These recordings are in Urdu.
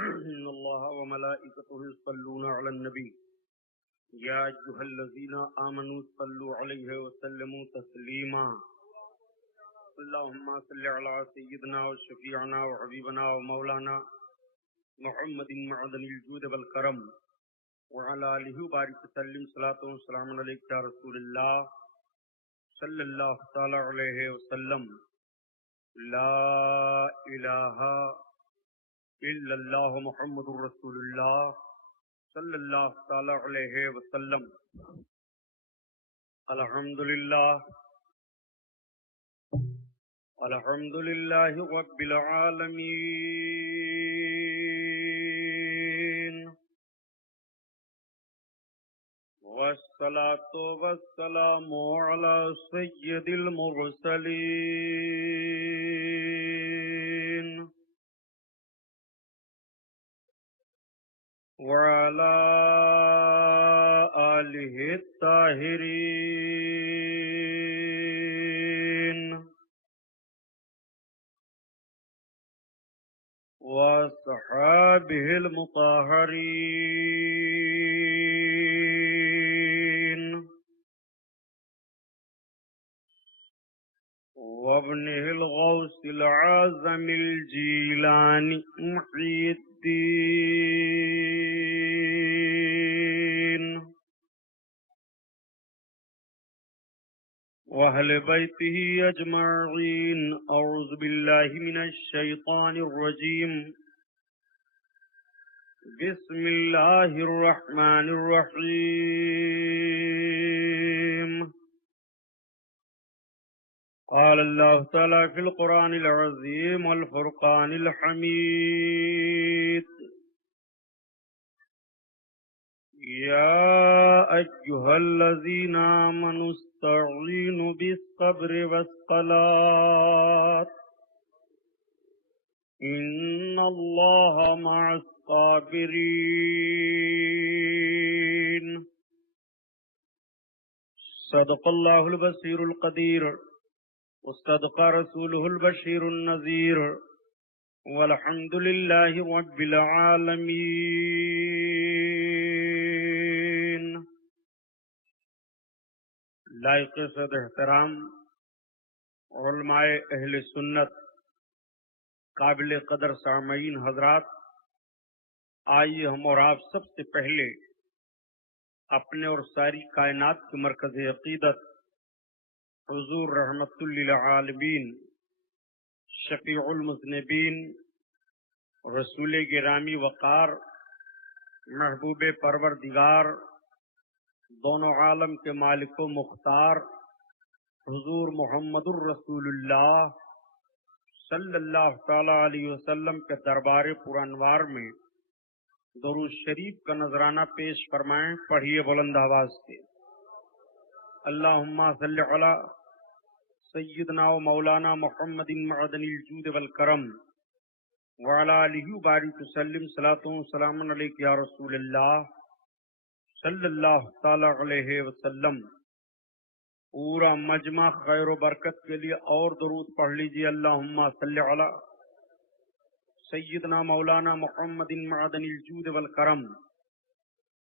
إن الله وملائكته يصلون على النبي يا أيها الذين آمنوا صلوا عليه وسلموا تسليما اللهم صل على سيدنا وشفيعنا وحبيبنا ومولانا محمد معدن الجود والكرم وعلى آله وبارك وسلم صلاة وسلام عليك يا رسول الله صلى الله تعالى عليه وسلم لا إله إلا الله محمد رسول الله صلی اللہ تعالی علیہ وسلم. الحمد للہ رب العالمین والصلاة والسلام علی سید المرسلین وعلى آله الطاهرين وصحابه المطهرين وابنه الغوث العظم الجيلاني محي الدين وأهل بيته أجمعين. أعوذ بالله من الشيطان الرجيم. بسم الله الرحمن الرحيم. قال الله تعالى في القرآن العظيم والفرقان الحميد يا أيها الذين آمنوا استعينوا بالصبر والصلاة إن الله مع الصابرين. صدق الله البصير القدير وصدق رسوله البشير النذير والحمد لله رب العالمين. لائق صد احترام علماء اہل سنت، قابل قدر سامعین حضرات، آئیے ہم اور آپ سب سے پہلے اپنے اور ساری کائنات کے مرکز عقیدت حضور رحمت للعالمین، شفیع المذنبین، رسول گرامی وقار، محبوب پروردگار، دونوں عالم کے مالک و مختار حضور محمد الرسول اللہ صلی اللہ تعالی علیہ وسلم کے دربار پرانوار میں درود شریف کا نذرانہ پیش فرمائیں. پڑھیے بلند آواز سے. اللہم صلی علی سیدنا و مولانا محمد معدن الجود والکرم وعلی آلہ وبارک وسلم صلاۃ و سلام علیک یا رسول اللہ صلی اللہ تعالی علیہ وسلم. پورا مجمع خیر و برکت کے لیے اور درود پڑھ لیجیے. اللہم صلی علی سیدنا مولانا محمد معدن الجود والکرم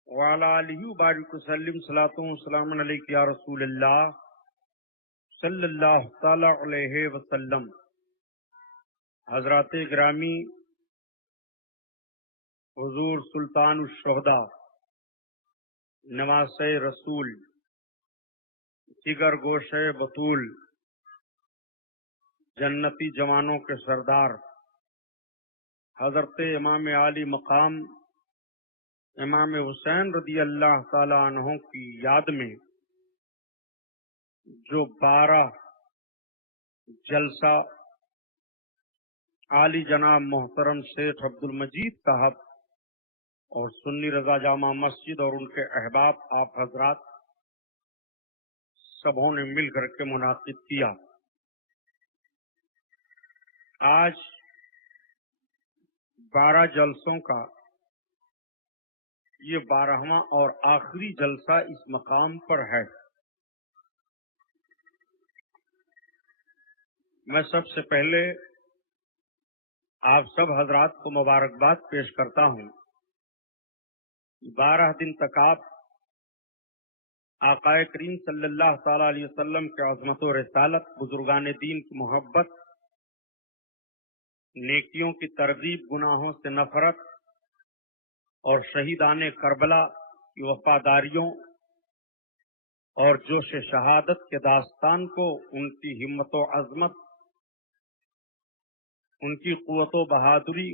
وعلی آلہ وبارک وسلم صلاۃ و سلام علیک یا رسول اللہ صلی اللہ تعالی علیہ وسلم. حضرات گرامی، حضور سلطان الشہداء، نواسہ رسول، جگر گوشہ بطول، جنتی جوانوں کے سردار حضرت امام عالی مقام امام حسین رضی اللہ تعالی عنہ کی یاد میں جو 12 جلسہ عالی جناب محترم شیخ عبد المجید صاحب اور سنی رضا جامع مسجد اور ان کے احباب آپ حضرات سبوں نے مل کر کے منعقد کیا. آج 12 جلسوں کا یہ 12واں اور آخری جلسہ اس مقام پر ہے. میں سب سے پہلے آپ سب حضرات کو مبارکباد پیش کرتا ہوں۔ 12 دن تک آپ آقائے کریم صلی اللہ تعالی علیہ وسلم کے عظمت و رسالت، بزرگان دین کی محبت، نیکیوں کی ترغیب، گناہوں سے نفرت اور شہیدان کربلا کی وفاداریوں اور جوش شہادت کے داستان کو، ان کی ہمت و عظمت، ان کی قوت و بہادری،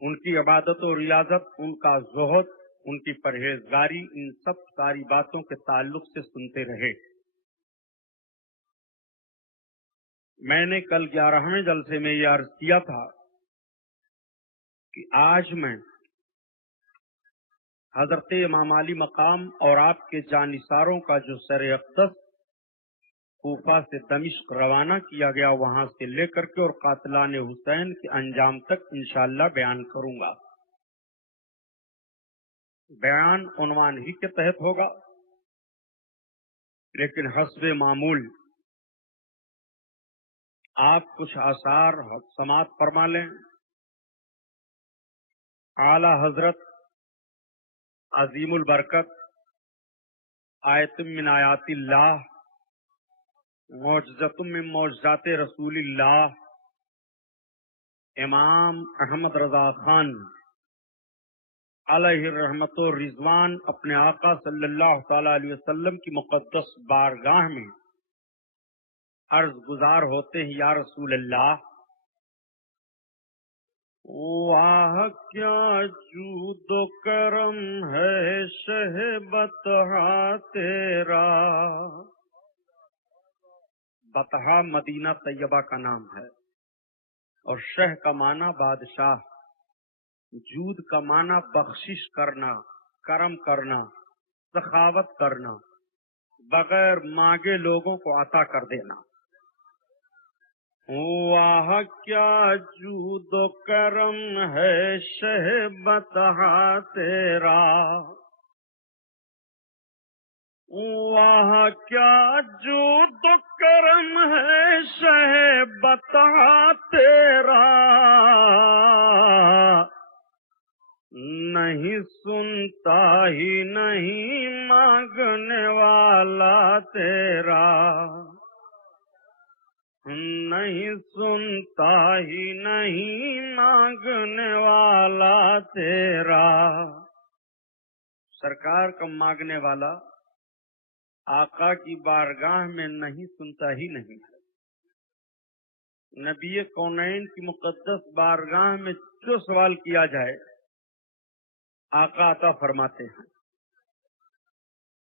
ان کی عبادت و ریاضت، ان کا زہد، ان کی پرہیزگاری، ان سب ساری باتوں کے تعلق سے سنتے رہے۔ میں نے کل 11ویں جلسے میں یہ عرض کیا تھا کہ آج میں حضرت امام علی مقام اور آپ کے جانثاروں کا جو سر اقدس کوفہ سے دمشق روانہ کیا گیا، وہاں سے لے کر کے اور قاتلان حسین کے انجام تک انشاءاللہ بیان کروں گا۔ بیان عنوان ہی کے تحت ہوگا، لیکن حسب معمول آپ کچھ آثار سماعت فرما لیں۔ اعلی حضرت عظیم البرکت آیت من آیات اللہ، معجزۃ من معجزات رسول اللہ، امام احمد رضا خان علیہ الرحمت و رضوان اپنے آقا صلی اللہ تعالی علیہ وسلم کی مقدس بارگاہ میں عرض گزار ہوتے ہیں، یا رسول اللہ، واہ کیا جود و کرم ہے شہ بطحا تیرا۔ بطحا مدینہ طیبہ کا نام ہے، اور شہ کا معنی بادشاہ، جود کا معنی بخشش کرنا، کرم کرنا، سخاوت کرنا، بغیر مانگے لوگوں کو عطا کر دینا۔ واہ کیا جود و کرم ہے شہ بطحا تیرا، واہ کیا جود و کرم ہے شہ بطحا تیرا، نہیں سنتا ہی نہیں مانگنے والا تیرا، نہیں سنتا ہی نہیں مانگنے والا تیرا۔ سرکار کا مانگنے والا آقا کی بارگاہ میں نہیں سنتا ہی نہیں ہے۔ نبی کونین کی مقدس بارگاہ میں جو سوال کیا جائے آقا عطا فرماتے ہیں۔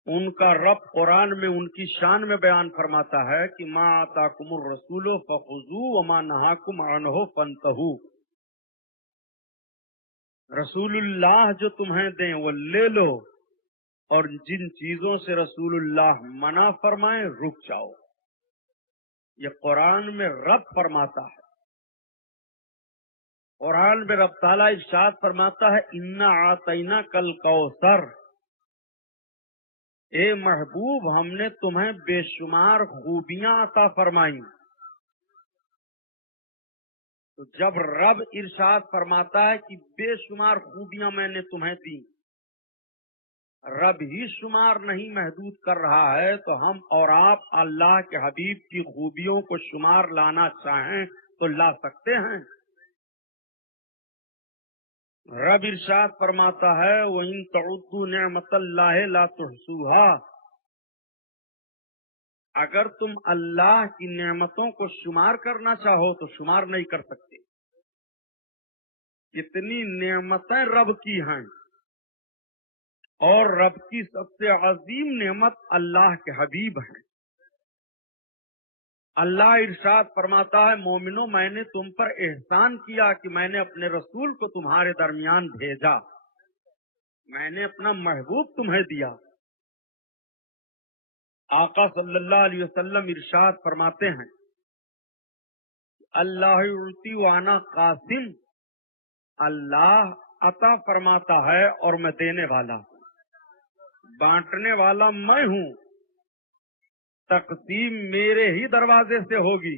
ان کا رب قرآن میں ان کی شان میں بیان فرماتا ہے کہ ما آتاکم الرسول فخذوہ وما نہاکم عنہ فانتہوا۔ رسول اللہ جو تمہیں دیں وہ لے لو، اور جن چیزوں سے رسول اللہ منع فرمائیں رک جاؤ۔ یہ قرآن میں رب فرماتا ہے۔ قرآن میں رب تعالیٰ ارشاد فرماتا ہے، انا اعطیناک الکوثر، اے محبوب ہم نے تمہیں بے شمار خوبیاں عطا فرمائیں۔ تو جب رب ارشاد فرماتا ہے کہ بے شمار خوبیاں میں نے تمہیں دی، رب ہی شمار نہیں محدود کر رہا ہے، تو ہم اور آپ اللہ کے حبیب کی خوبیوں کو شمار لانا چاہیں تو لا سکتے ہیں؟ رب ارشاد فرماتا ہے، وَإِن تَعُدُّوا نِعْمَةَ اللَّهِ لَا تُحْصُوهَا، اگر تم اللہ کی نعمتوں کو شمار کرنا چاہو تو شمار نہیں کر سکتے۔ کتنی نعمتیں رب کی ہیں، اور رب کی سب سے عظیم نعمت اللہ کے حبیب ہیں۔ اللہ ارشاد فرماتا ہے، مومنو میں نے تم پر احسان کیا کہ میں نے اپنے رسول کو تمہارے درمیان بھیجا، میں نے اپنا محبوب تمہیں دیا۔ آقا صلی اللہ علیہ وسلم ارشاد فرماتے ہیں، اللہ یعطی وانا قاسم، اللہ عطا فرماتا ہے اور میں دینے والا ہوں، بانٹنے والا میں ہوں، تقسیم میرے ہی دروازے سے ہوگی،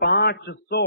500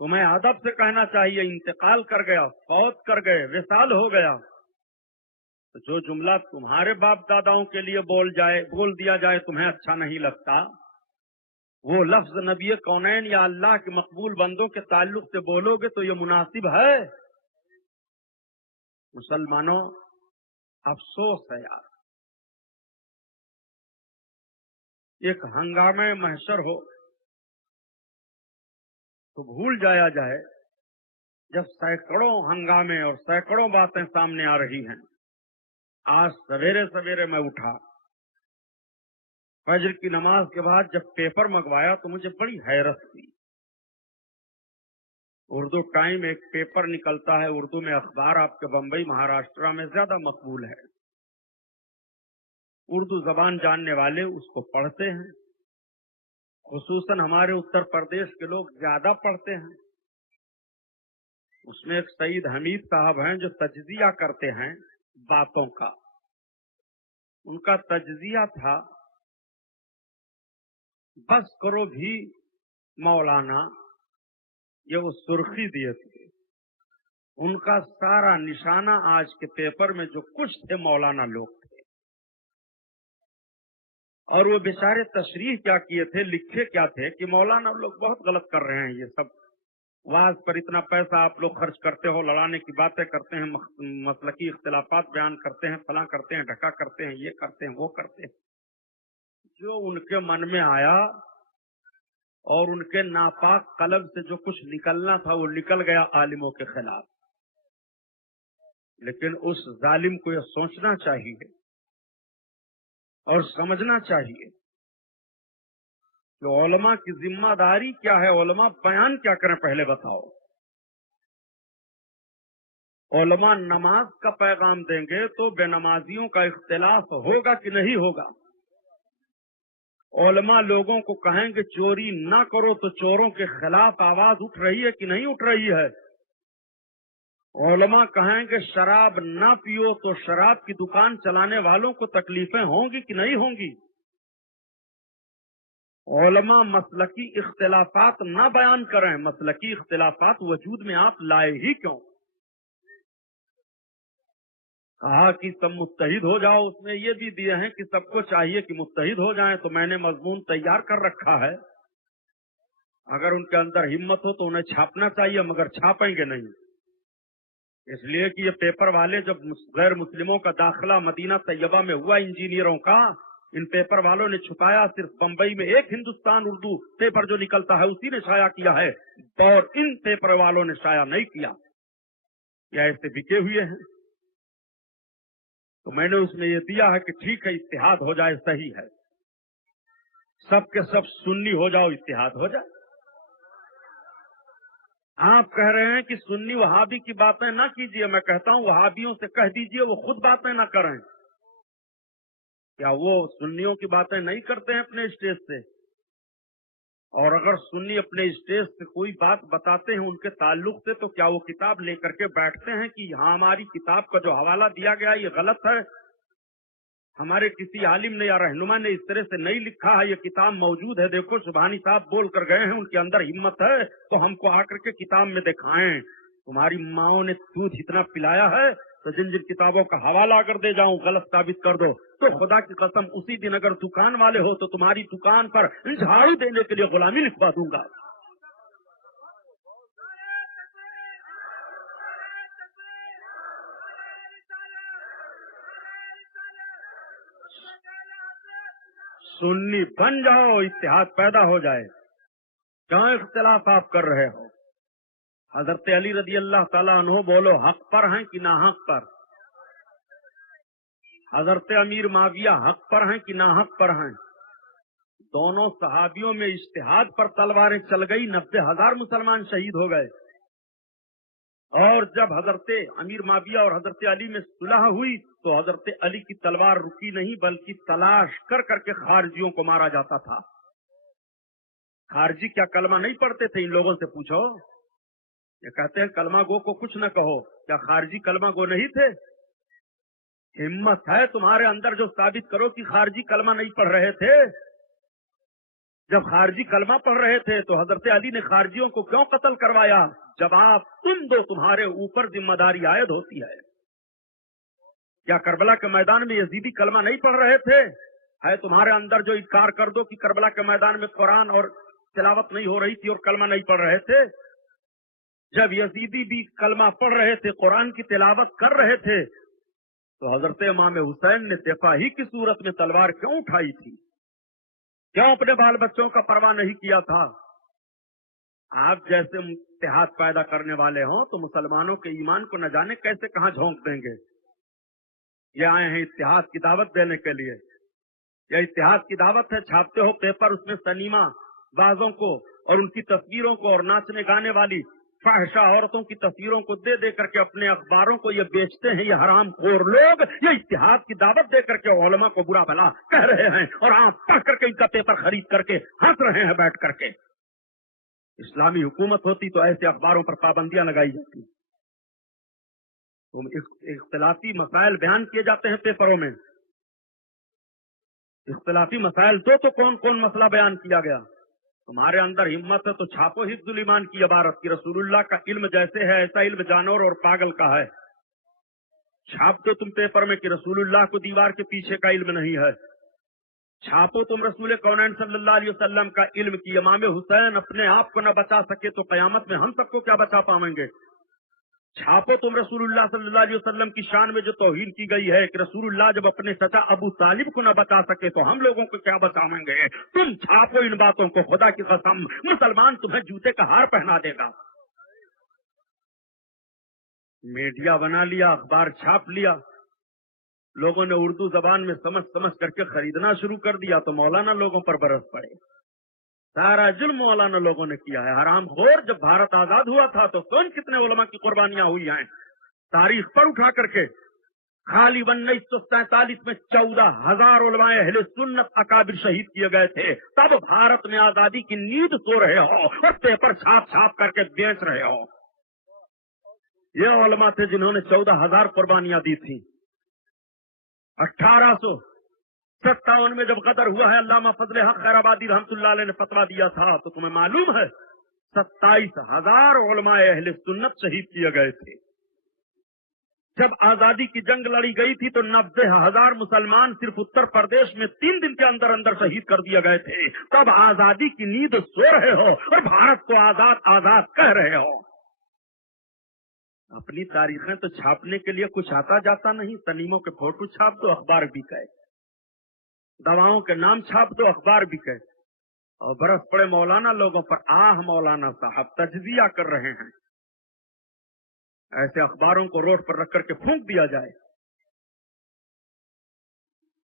تمہیں ادب سے کہنا چاہیے انتقال کر گیا، فوت کر گئے، وصال ہو گیا، تو جو جملہ تمہارے باپ داداؤں کے لیے بول دیا جائے تمہیں اچھا نہیں لگتا، وہ لفظ نبی کونین یا اللہ کے مقبول بندوں کے تعلق سے بولو گے تو یہ مناسب ہے؟ مسلمانوں، افسوس ہے یار، ایک ہنگامہ محشر ہو تو بھول جایا جائے جب سینکڑوں ہنگامے اور سینکڑوں باتیں سامنے آ رہی ہیں۔ آج سویرے سویرے میں اٹھا، فجر کی نماز کے بعد جب پیپر منگوایا تو مجھے بڑی حیرت ہوئی۔ اردو ٹائم ایک پیپر نکلتا ہے، اردو میں اخبار، آپ کے بمبئی مہاراشٹرا میں زیادہ مقبول ہے، اردو زبان جاننے والے اس کو پڑھتے ہیں، خصوصاً ہمارے اتر پردیش کے لوگ زیادہ پڑھتے ہیں۔ اس میں ایک سعید حمید صاحب ہیں جو تجزیہ کرتے ہیں باتوں کا، ان کا تجزیہ تھا بس کرو بھی مولانا، یہ وہ سرخی دیے تھے، ان کا سارا نشانہ آج کے پیپر میں جو کچھ تھے مولانا لوگ تھے، اور وہ بیچارے تشریح کیا کیے تھے، لکھے کیا تھے کہ مولانا لوگ بہت غلط کر رہے ہیں، یہ سب واز پر اتنا پیسہ آپ لوگ خرچ کرتے ہو، لڑانے کی باتیں کرتے ہیں، مسلکی اختلافات بیان کرتے ہیں، فلاں کرتے ہیں، ڈھکا کرتے ہیں، یہ کرتے ہیں، وہ کرتے ہیں۔ جو ان کے من میں آیا اور ان کے ناپاک قلب سے جو کچھ نکلنا تھا وہ نکل گیا عالموں کے خلاف۔ لیکن اس ظالم کو یہ سوچنا چاہیے اور سمجھنا چاہیے کہ علماء کی ذمہ داری کیا ہے، علماء بیان کیا کریں، پہلے بتاؤ۔ علماء نماز کا پیغام دیں گے تو بے نمازیوں کا اختلاف ہوگا کہ نہیں ہوگا؟ علماء لوگوں کو کہیں گے چوری نہ کرو تو چوروں کے خلاف آواز اٹھ رہی ہے کہ نہیں اٹھ رہی ہے؟ علماء کہیں گے شراب نہ پیو تو شراب کی دکان چلانے والوں کو تکلیفیں ہوں گی کہ نہیں ہوں گی؟ علماء مسلکی اختلافات نہ بیان کریں، مسلکی اختلافات وجود میں آپ لائے ہی کیوں؟ کہا کہ سب متحد ہو جاؤ، اس میں یہ بھی دیے ہیں کہ سب کو چاہیے کہ متحد ہو جائیں، تو میں نے مضمون تیار کر رکھا ہے، اگر ان کے اندر ہمت ہو تو انہیں چھاپنا چاہیے، مگر چھاپیں گے نہیں، اس لیے کہ یہ پیپر والے جب غیر مسلموں کا داخلہ مدینہ طیبہ میں ہوا انجینئروں کا، ان پیپر والوں نے چھپایا، صرف بمبئی میں ایک ہندوستان اردو پیپر جو نکلتا ہے اسی نے شائع کیا ہے، اور ان پیپر والوں نے شائع نہیں کیا، یا ایسے بکے ہوئے ہیں۔ تو میں نے اس میں یہ دیا ہے کہ ٹھیک ہے اتحاد ہو جائے، صحیح ہے، سب کے سب سنی ہو جاؤ، اتحاد ہو جائے۔ آپ کہہ رہے ہیں کہ سنی وہابی کی باتیں نہ کیجیے، میں کہتا ہوں وہابیوں سے کہہ دیجیے وہ خود باتیں نہ کریں۔ کیا وہ سنیوں کی باتیں نہیں کرتے ہیں اپنے اسٹیج سے؟ اور اگر سنی اپنے اسٹیج سے کوئی بات بتاتے ہیں ان کے تعلق سے، تو کیا وہ کتاب لے کر کے بیٹھتے ہیں کہ ہاں ہماری کتاب کا جو حوالہ دیا گیا یہ غلط ہے، ہمارے کسی عالم نے یا رہنما نے اس طرح سے نہیں لکھا ہے، یہ کتاب موجود ہے، دیکھو سبحانی صاحب بول کر گئے ہیں، ان کے اندر ہمت ہے تو ہم کو آ کر کے کتاب میں دکھائیں۔ تمہاری ماؤں نے دودھ اتنا پلایا ہے تو جن جن کتابوں کا حوالہ اگر دے جاؤں غلط ثابت کر دو، تو خدا کی قسم اسی دن اگر دکان والے ہو تو تمہاری دکان پر جھاڑو دینے کے لیے غلامی لکھوا دوں گا۔ سنی بن جاؤ، اتحاد پیدا ہو جائے۔ کیوں اختلاف آپ کر رہے ہو؟ حضرت علی رضی اللہ تعالیٰ عنہ بولو حق پر ہیں کہ ناحق پر؟ حضرت امیر معاویہ حق پر ہیں کہ ناحق پر ہیں؟ دونوں صحابیوں میں اجتہاد پر تلواریں چل گئی، 90,000 مسلمان شہید ہو گئے، اور جب حضرت امیر معاویہ اور حضرت علی میں صلح ہوئی تو حضرت علی کی تلوار رکی نہیں، بلکہ تلاش کر کر کے خارجیوں کو مارا جاتا تھا۔ خارجی کیا کلمہ نہیں پڑھتے تھے؟ ان لوگوں سے پوچھو، یہ کہتے ہیں کلمہ گو کو کچھ نہ کہو، کیا خارجی کلمہ گو نہیں تھے؟ ہمت ہے تمہارے اندر جو ثابت کرو کہ خارجی کلمہ نہیں پڑھ رہے تھے؟ جب خارجی کلمہ پڑھ رہے تھے تو حضرت علی نے خارجیوں کو کیوں قتل کروایا؟ جواب تم دو، تمہارے اوپر ذمہ داری عائد ہوتی ہے۔ کیا کربلا کے میدان میں یزیدی کلمہ نہیں پڑھ رہے تھے؟ ہے تمہارے اندر جو انکار کر دو کہ کربلا کے میدان میں قرآن اور تلاوت نہیں ہو رہی تھی اور کلمہ نہیں پڑھ رہے تھے؟ جب یزیدی بھی کلمہ پڑھ رہے تھے، قرآن کی تلاوت کر رہے تھے، تو حضرت امام حسین نے دفاع ہی کی صورت میں تلوار کیوں اٹھائی تھی؟ کیوں اپنے بال بچوں کا پرواہ نہیں کیا تھا؟ آپ جیسے اتحاد پیدا کرنے والے ہوں تو مسلمانوں کے ایمان کو نہ جانے کیسے کہاں جھونک دیں گے۔ یہ آئے ہیں اتحاد کی دعوت دینے کے لیے، یہ اتحاد کی دعوت ہے۔ چھاپتے ہو پیپر، اس میں سنیما بازوں کو اور ان کی تصویروں کو اور ناچنے گانے والی فاحشہ عورتوں کی تصویروں کو دے دے کر کے اپنے اخباروں کو یہ بیچتے ہیں یہ حرام خور لوگ۔ یہ اتحاد کی دعوت دے کر کے علماء کو برا بھلا کہہ رہے ہیں اور آپ پڑھ کر کے ان کا پیپر خرید کر کے ہنس رہے ہیں بیٹھ کر کے۔ اسلامی حکومت ہوتی تو ایسے اخباروں پر پابندیاں لگائی جاتی۔ اختلافی مسائل بیان کیے جاتے ہیں پیپروں میں، اختلافی مسائل تو کون کون مسئلہ بیان کیا گیا؟ تمہارے اندر ہمت ہے تو چھاپو حفظ الایمان کی عبارت کی رسول اللہ کا علم جیسے ہے ایسا علم جانور اور پاگل کا ہے۔ چھاپ دو تم پیپر میں کہ رسول اللہ کو دیوار کے پیچھے کا علم نہیں ہے۔ چھاپو تم رسول کونین صلی اللہ علیہ وسلم کا علم کی امام حسین اپنے آپ کو نہ بچا سکے تو قیامت میں ہم سب کو کیا بچا پائیں گے۔ چھاپو تم رسول اللہ صلی اللہ علیہ وسلم کی شان میں جو توہین کی گئی ہے کہ رسول اللہ جب اپنے چچا ابو طالب کو نہ بچا سکے تو ہم لوگوں کو کیا بچائیں گے۔ تم چھاپو ان باتوں کو، خدا کی قسم مسلمان تمہیں جوتے کا ہار پہنا دے گا۔ میڈیا بنا لیا، اخبار چھاپ لیا، لوگوں نے اردو زبان میں سمجھ سمجھ کر کے خریدنا شروع کر دیا تو مولانا لوگوں پر برس پڑے۔ سارا ظلم مولانا لوگوں نے کیا ہے۔ حرام خور، جب بھارت آزاد ہوا تھا تو کون کتنے علماء کی قربانیاں ہوئی ہیں، تاریخ پر اٹھا کر کے۔ خالی 1947 میں 14,000 علماء اہل سنت اکابر شہید کیے گئے تھے۔ تب بھارت میں آزادی کی نیند سو رہے ہو اور پیپر چھاپ چھاپ کر کے بیچ رہے ہو۔ یہ علماء تھے جنہوں نے 14,000 قربانیاں دی تھیں۔ 1857 میں جب غدر ہوا ہے، علامہ فضل حق خیر آبادی رحمۃ اللہ علیہ نے فتویٰ دیا تھا تو تمہیں معلوم ہے 27,000 علماء اہل سنت شہید کیے گئے تھے۔ جب آزادی کی جنگ لڑی گئی تھی تو 90,000 مسلمان صرف اتر پردیش میں 3 دن کے اندر اندر شہید کر دیے گئے تھے۔ تب آزادی کی نیند سو رہے ہو اور بھارت کو آزاد آزاد کہہ رہے ہو۔ اپنی تاریخیں تو چھاپنے کے لیے کچھ آتا جاتا نہیں۔ تنیموں کے فوٹو چھاپ دو، اخبار بکے، دواؤں کے نام چھاپ دو، اخبار بکے، اور برس پڑے مولانا لوگوں پر۔ آہ مولانا صاحب تجزیہ کر رہے ہیں، ایسے اخباروں کو روڈ پر رکھ کر کے پھونک دیا جائے۔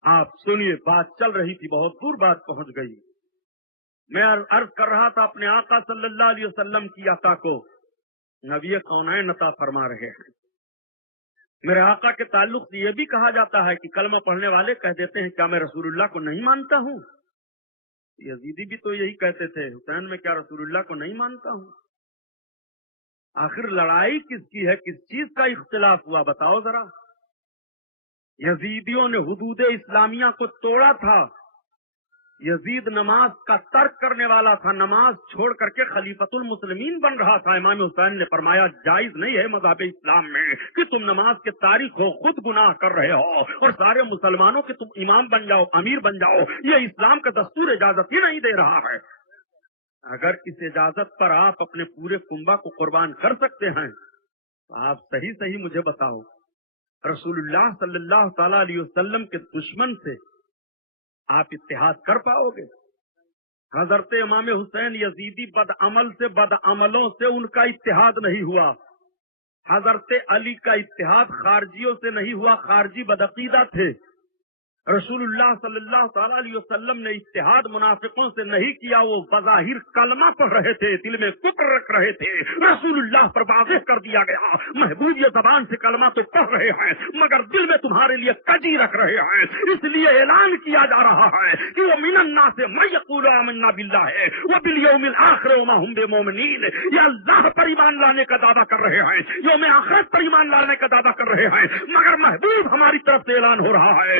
آپ سنیے، بات چل رہی تھی، بہت دور بات پہنچ گئی۔ میں عرض کر رہا تھا اپنے آقا صلی اللہ علیہ وسلم کی عطا کو نبی کونین عطا فرما رہے ہیں۔ میرے آقا کے تعلق سے یہ بھی کہا جاتا ہے کہ کلمہ پڑھنے والے کہہ دیتے ہیں کیا میں رسول اللہ کو نہیں مانتا ہوں؟ یزیدی بھی تو یہی کہتے تھے، حسین میں کیا رسول اللہ کو نہیں مانتا ہوں؟ آخر لڑائی کس کی ہے، کس چیز کا اختلاف ہوا بتاؤ ذرا۔ یزیدیوں نے حدود اسلامیہ کو توڑا تھا۔ یزید نماز کا ترک کرنے والا تھا، نماز چھوڑ کر کے خلیفۃ المسلمین بن رہا تھا۔ امام حسین نے فرمایا جائز نہیں ہے مذہب اسلام میں کہ تم نماز کے تاریخ ہو، خود گناہ کر رہے ہو اور سارے مسلمانوں کے تم امام بن جاؤ، امیر بن جاؤ۔ یہ اسلام کا دستور اجازت ہی نہیں دے رہا ہے۔ اگر اس اجازت پر آپ اپنے پورے کنبہ کو قربان کر سکتے ہیں تو آپ صحیح مجھے بتاؤ، رسول اللہ صلی اللہ تعالی علیہ وسلم کے دشمن سے آپ اتحاد کر پاؤ گے؟ حضرت امام حسین یزیدی بدعمل سے، بدعملوں سے ان کا اتحاد نہیں ہوا۔ حضرت علی کا اتحاد خارجیوں سے نہیں ہوا، خارجی بدعقیدہ تھے۔ رسول اللہ صلی اللہ تعالی علیہ وسلم نے اتحاد منافقوں سے نہیں کیا، وہ بظاہر کلمہ پڑھ رہے تھے، دل میں کفر رکھ رہے تھے۔ رسول اللہ پر واضح کر دیا گیا محبوب یہ زبان سے کلمہ تو پڑھ رہے ہیں مگر دل میں تمہارے لیے کجی رکھ رہے ہیں، اس لیے اعلان کیا جا رہا ہے کہ وہ من الناس من یقول آمنا باللہ وبالیوم الآخر وما هم بمؤمنین، یہ اللہ پر ایمان لانے کا دعویٰ کر رہے ہیں، یوم آخرت پر ایمان لانے کا دعویٰ کر رہے ہیں، مگر محبوب ہماری طرف سے اعلان ہو رہا ہے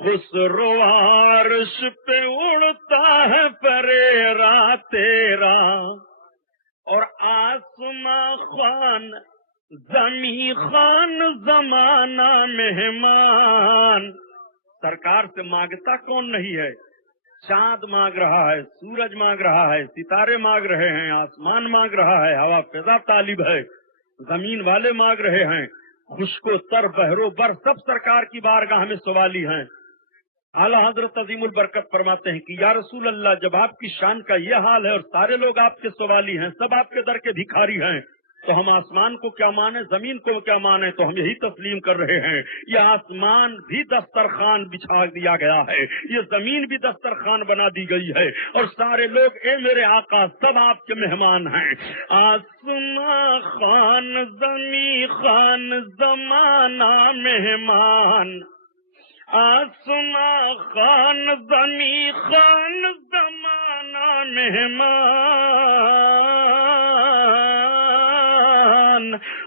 خسرو عرش پہ اڑتا ہے فریرا تیرا، اور آسماں خان زمیں خان زمانہ مہمان۔ سرکار سے مانگتا کون نہیں ہے؟ چاند مانگ رہا ہے، سورج مانگ رہا ہے، ستارے مانگ رہے ہیں، آسمان مانگ رہا ہے، ہوا فضا طالب ہے، زمین والے مانگ رہے ہیں، خشک و تر بحر و بر سب سرکار کی بارگاہ میں سوالی ہیں۔ اعلیٰ حضرت عظیم البرکت فرماتے ہیں کہ یا رسول اللہ، جب آپ کی شان کا یہ حال ہے اور سارے لوگ آپ کے سوالی ہیں، سب آپ کے در کے بھکاری ہیں، تو ہم آسمان کو کیا مانیں، زمین کو کیا مانیں؟ تو ہم یہی تسلیم کر رہے ہیں، یہ آسمان بھی دسترخوان بچھا دیا گیا ہے، یہ زمین بھی دسترخوان بنا دی گئی ہے، اور سارے لوگ اے میرے آقا سب آپ کے مہمان ہیں۔ آسمان خان زمین خان زمانہ مہمان، آسمان خان زمیں خان زمانہ مہمان،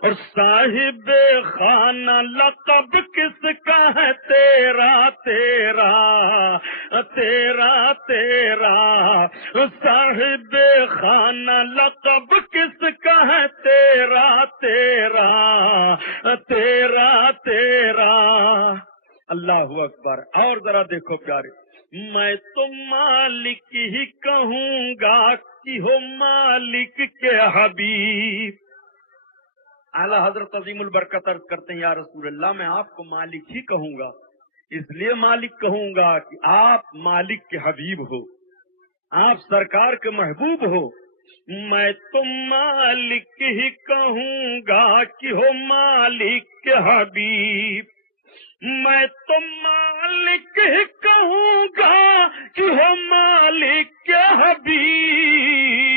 اور صاحب خانہ لقب کس کا ہے؟ تیرا تیرا تیرا تیرا، صاحب خانہ لقب کس کا ہے؟ تیرا تیرا تیرا تیرا۔ اللہ اکبر۔ اور ذرا دیکھو پیارے، میں تو مالک ہی کہوں گا کہ ہو مالک کے حبیب۔ اعلیٰ حضرت عظیم البرکت عرض کرتے ہیں یا رسول اللہ، میں آپ کو مالک ہی کہوں گا، اس لیے مالک کہوں گا کہ آپ مالک کے حبیب ہو، آپ سرکار کے محبوب ہو۔ میں تو مالک ہی کہوں گا کہ ہو مالک کے حبیب، میں تو مالک ہی کہوں گا کہ ہو مالک کے حبیب،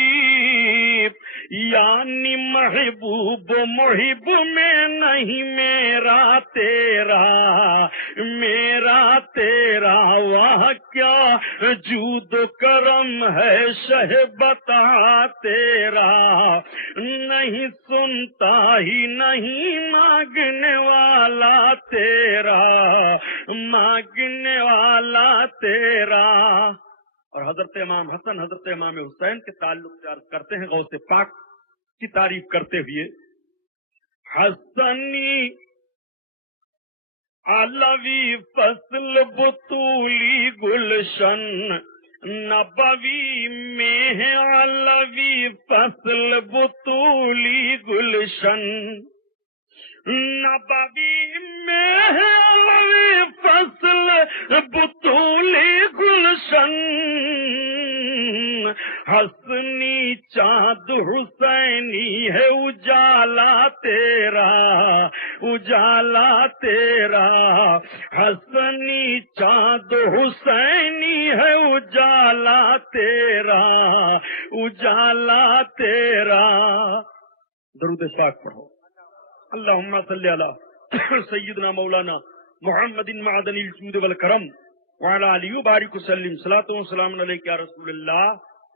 یعنی محبوب محب میں نہیں میرا تیرا، میرا تیرا وہاں کیا جود و کرم ہے شہ بتا تیرا، نہیں سنتا ہی نہیں مانگنے والا تیرا، مانگنے والا تیرا۔ اور حضرت امام حسن حضرت امام حسین کے تعلق سے عرض کرتے ہیں غوث پاک کی تعریف کرتے ہوئے، حسنی علوی فصل بطولی گلشن، نبوی میں ہے علوی فصل بطولی گلشن، نبوی میں ہے علوی فصل بطولی گلشن، حسنی چاند حسینی ہے اجالا تیرا، اجالا تیرا، حسنی چاند حسینی ہے اجالا تیرا، اجالا تیرا۔ درود پاک پڑھو۔ اللہم صلی علی سیدنا مولانا محمد معدن الجود والکرم وعلی آلہ وبارک وسلم۔ صلاۃ و سلام علیک یا رسول اللہ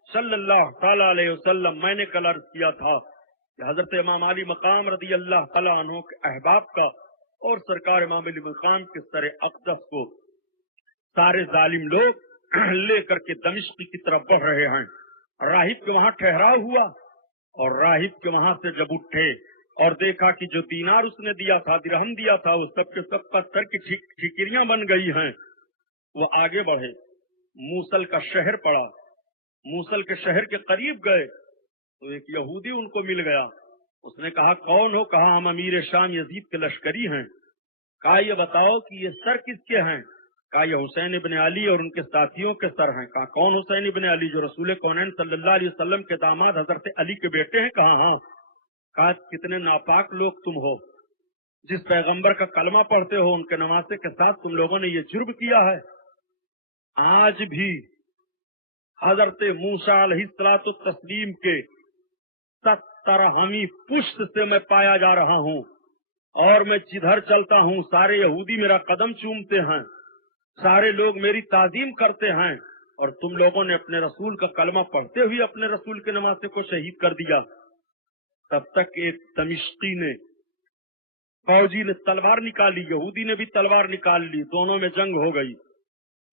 صلی اللہ تعالی علیہ وسلم۔ میں نے کل عرض کیا تھا کہ حضرت امام علی مقام رضی اللہ تعالی عنہ کے احباب کا اور سرکار امام علی مقام کے سر اقدس کو سارے ظالم لوگ لے کر کے دمشق کی طرف بڑھ رہے ہیں۔ راہب کے وہاں ٹھہراؤ ہوا، اور راہب کے وہاں سے جب اٹھے اور دیکھا کہ جو دینار اس نے دیا تھا، درہم دیا تھا، وہ سب کے سب پتھر کی ٹھیکریاں بن گئی ہیں۔ وہ آگے بڑھے، موصل کا شہر پڑا، موصل کے شہر کے قریب گئے تو ایک یہودی ان کو مل گیا۔ اس نے کہا کون ہو؟ کہا ہم امیر شام یزید کے لشکری ہیں۔ کہا یہ بتاؤ کہ یہ سر کس کے ہیں؟ کہا یہ حسین ابن علی اور ان کے ساتھیوں کے سر ہیں۔ کہا کون حسین ابن علی؟ جو رسول کونین صلی اللہ علیہ وسلم کے داماد حضرت علی کے بیٹے ہیں۔ کہا ہاں۔ کہا کتنے ناپاک لوگ تم ہو، جس پیغمبر کا کلمہ پڑھتے ہو ان کے نواسے کے ساتھ تم لوگوں نے یہ جرم کیا ہے۔ آج بھی حضرت موسیٰ علیہ الصلوۃ والتسلیم کے 70 پشت سے میں پایا جا رہا ہوں، اور میں جدھر چلتا ہوں سارے یہودی میرا قدم چومتے ہیں، سارے لوگ میری تعظیم کرتے ہیں، اور تم لوگوں نے اپنے رسول کا کلمہ پڑھتے ہوئے اپنے رسول کے نواسے کو شہید کر دیا۔ تب تک ایک دمشقی نے، فوجی نے تلوار نکالی، یہودی نے بھی تلوار نکال لی، دونوں میں جنگ ہو گئی۔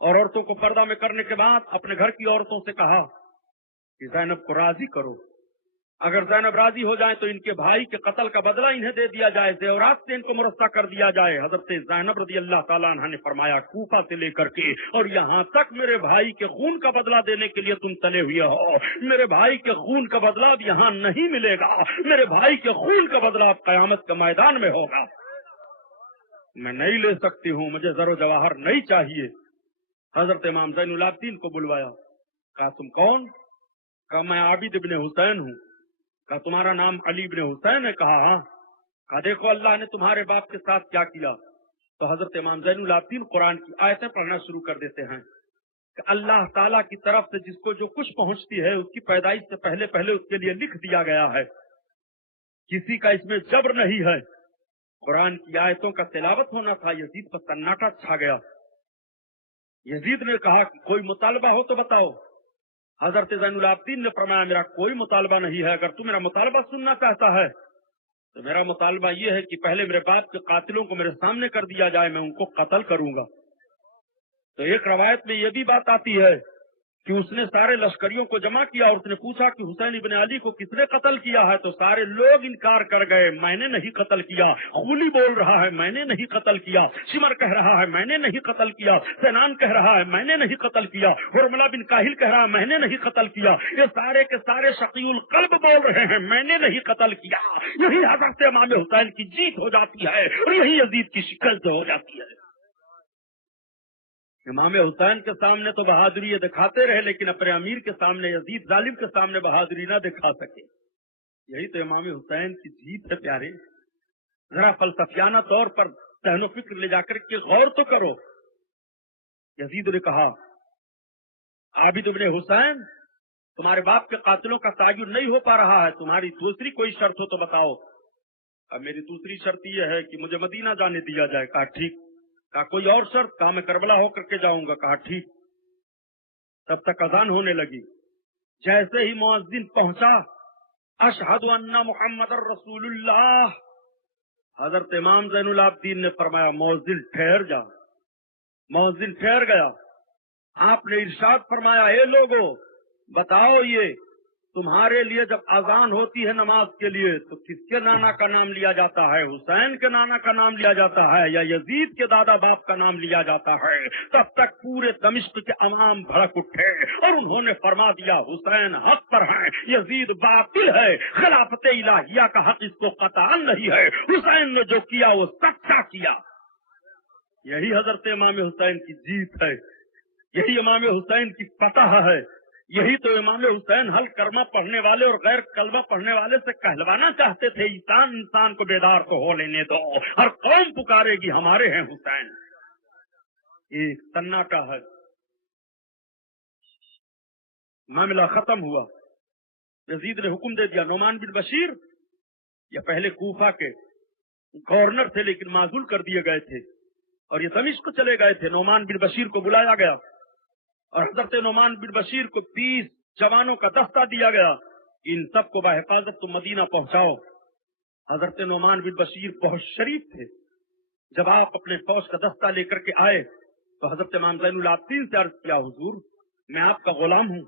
اور عورتوں کو پردہ میں کرنے کے بعد اپنے گھر کی عورتوں سے کہا کہ زینب کو راضی کرو، اگر زینب راضی ہو جائیں تو ان کے بھائی کے قتل کا بدلہ انہیں دے دیا جائے، زیورات سے ان کو مرصع کر دیا جائے۔ حضرت زینب رضی اللہ تعالیٰ عنہ نے فرمایا کوفہ سے لے کر کے اور یہاں تک میرے بھائی کے خون کا بدلہ دینے کے لیے تم چلے ہوئے ہو، میرے بھائی کے خون کا بدلہ اب یہاں نہیں ملے گا، میرے بھائی کے خون کا بدلہ اب قیامت کے میدان میں ہوگا۔ میں نہیں لے سکتی ہوں، مجھے زر و جواہر نہیں چاہیے۔ حضرت امام زین العابدین کو بلوایا، کہا تم کون؟ کہا میں عابد ابن حسین ہوں۔ کہا تمہارا نام علی ابن حسین ہے؟ کہا ہاں۔ کہا دیکھو اللہ نے تمہارے باپ کے ساتھ کیا کیا۔ تو حضرت امام زین العابدین قرآن کی آیتیں پڑھنا شروع کر دیتے ہیں کہ اللہ تعالیٰ کی طرف سے جس کو جو کچھ پہنچتی ہے اس کی پیدائش سے پہلے پہلے اس کے لیے لکھ دیا گیا ہے، کسی کا اس میں جبر نہیں ہے۔ قرآن کی آیتوں کا تلاوت ہونا تھا، یزید پر سناٹا چھا گیا۔ یزید نے کہا کہ کوئی مطالبہ ہو تو بتاؤ۔ حضرت زین العابدین نے فرمایا میرا کوئی مطالبہ نہیں ہے، اگر تو میرا مطالبہ سننا چاہتا ہے تو میرا مطالبہ یہ ہے کہ پہلے میرے باپ کے قاتلوں کو میرے سامنے کر دیا جائے، میں ان کو قتل کروں گا۔ تو ایک روایت میں یہ بھی بات آتی ہے کہ اس نے سارے لشکریوں کو جمع کیا اور اس نے پوچھا کہ حسین ابن علی کو کس نے قتل کیا ہے، تو سارے لوگ انکار کر گئے، میں نے نہیں قتل کیا۔ خولی بول رہا ہے میں نے نہیں قتل کیا، شمر کہہ رہا ہے میں نے نہیں قتل کیا، سنان کہہ رہا ہے میں نے نہیں قتل کیا، حرملہ بن کاہل کہہ رہا ہے میں نے نہیں قتل کیا، یہ سارے کے سارے شقی القلب بول رہے ہیں میں نے نہیں قتل کیا۔ یہی حضرت امام حسین کی جیت ہو جاتی ہے اور یہی یزید کی شکست ہو جاتی ہے۔ امام حسین کے سامنے تو بہادری دکھاتے رہے لیکن اپنے امیر کے سامنے، یزید ظالم کے سامنے بہادری نہ دکھا سکے۔ یہی تو امام حسین کی جیت ہے پیارے۔ ذرا فلسفیانہ طور پر ذہن و فکر لے جا کر کے غور تو کرو۔ یزید نے کہا عابد ابن حسین تمہارے باپ کے قاتلوں کا تعین نہیں ہو پا رہا ہے، تمہاری دوسری کوئی شرط ہو تو بتاؤ۔ اب میری دوسری شرط یہ ہے کہ مجھے مدینہ جانے دیا جائے۔ کہا ٹھیک۔ کہا کوئی اور شرط؟ کہا میں کربلا ہو کر کے جاؤں گا۔ کہا ٹھیک۔ تب تک اذان ہونے لگی، جیسے ہی مؤذن پہنچا اشہد ان محمد رسول اللہ، حضرت امام زین العابدین نے فرمایا مؤذن ٹھہر جا۔ مؤذن ٹھہر گیا۔ آپ نے ارشاد فرمایا اے لوگو بتاؤ یہ تمہارے لیے جب اذان ہوتی ہے نماز کے لیے تو کس کے نانا کا نام لیا جاتا ہے؟ حسین کے نانا کا نام لیا جاتا ہے یا یزید کے دادا باپ کا نام لیا جاتا ہے؟ تب تک پورے دمشق کے عوام بھڑک اٹھے اور انہوں نے فرما دیا حسین حق پر ہے، یزید باطل ہے، خلافت الہیہ کا حق اس کو قطعاً نہیں ہے، حسین نے جو کیا وہ سچا کیا۔ یہی حضرت امام حسین کی جیت ہے، یہی امام حسین کی فتح ہے، یہی تو امام حسین ہل کلمہ پڑھنے والے اور غیر کلمہ پڑھنے والے سے کہلوانا چاہتے تھے، انسان کو بیدار تو ہو لینے دو، ہر قوم پکارے گی ہمارے ہیں حسین۔ ایک سناٹا ہے، معاملہ ختم ہوا۔ یزید نے حکم دے دیا نعمان بن بشیر، یہ پہلے کوفہ کے گورنر تھے لیکن معزول کر دیے گئے تھے اور یہ دمشق چلے گئے تھے، نعمان بن بشیر کو بلایا گیا اور حضرت نعمان بن بشیر کو 20 جوانوں کا دستہ دیا گیا، ان سب کو بحفاظت تم مدینہ پہنچاؤ۔ حضرت نعمان بن بشیر بہت شریف تھے، جب آپ اپنے فوج کا دستہ لے کر کے آئے تو حضرت امام زین العابدین سے عرض کیا حضور میں آپ کا غلام ہوں،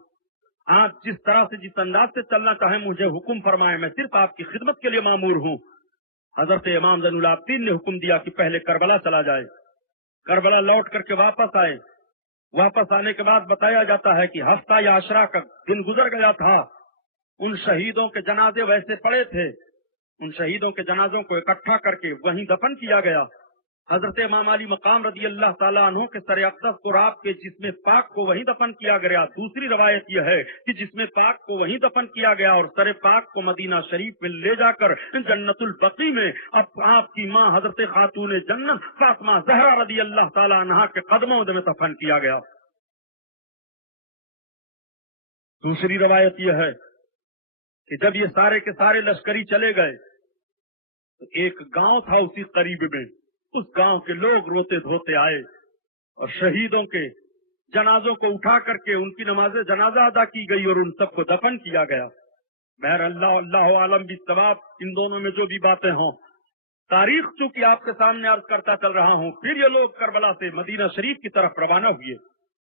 آپ جس طرح سے جس انداز سے چلنا چاہیں مجھے حکم فرمائیں، میں صرف آپ کی خدمت کے لیے مامور ہوں۔ حضرت امام زین العابدین نے حکم دیا کہ پہلے کربلا چلا جائے، کربلا لوٹ کر کے واپس آئے، واپس آنے کے بعد بتایا جاتا ہے کہ ہفتہ یا عشرہ کا دن گزر گیا تھا، ان شہیدوں کے جنازے ویسے پڑے تھے، ان شہیدوں کے جنازوں کو اکٹھا کر کے وہیں دفن کیا گیا۔ حضرت امام علی مقام رضی اللہ تعالیٰ عنہ کے سر اقدس اور آپ کے جسم پاک کو وہیں دفن کیا گیا۔ دوسری روایت یہ ہے کہ جسم پاک کو وہیں دفن کیا گیا اور سر پاک کو مدینہ شریف میں لے جا کر جنت البقیع میں اب آپ کی ماں حضرت خاتون جنت فاطمہ زہرا رضی اللہ تعالیٰ عنہ کے قدموں میں دفن کیا گیا۔ دوسری روایت یہ ہے کہ جب یہ سارے کے سارے لشکری چلے گئے تو ایک گاؤں تھا اسی قریب میں، اس گاؤں کے لوگ روتے دھوتے آئے اور شہیدوں کے جنازوں کو اٹھا کر کے ان کی نماز جنازہ ادا کی گئی اور ان سب کو دفن کیا گیا۔ بہر اللہ عالم بالثواب، ان دونوں میں جو بھی باتیں ہوں، تاریخ چونکہ آپ کے سامنے عرض کرتا چل رہا ہوں، پھر یہ لوگ کربلا سے مدینہ شریف کی طرف روانہ ہوئے۔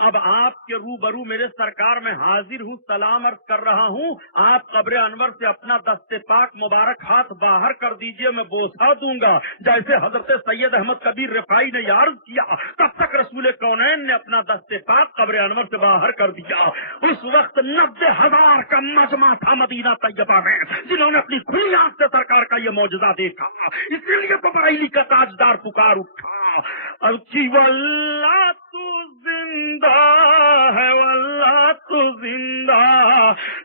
اب آپ کے روبرو میرے سرکار میں حاضر ہوں، سلام عرض کر رہا ہوں، آپ قبر انور سے اپنا دست پاک مبارک ہاتھ باہر کر دیجئے، میں بوسہ دوں گا جیسے حضرت سید احمد کبیر رفاعی نے عرض کیا۔ تب تک رسول کونین نے اپنا دست پاک قبر انور سے باہر کر دیا۔ اس وقت 90,000 کا مجمع تھا مدینہ طیبہ میں، جنہوں نے اپنی کھلی آنکھ سے سرکار کا یہ معجزہ دیکھا، اسی لیے قبائلی کا تاجدار پکار اٹھا، واللہ تو زندہ ہے، واللہ تو زندہ،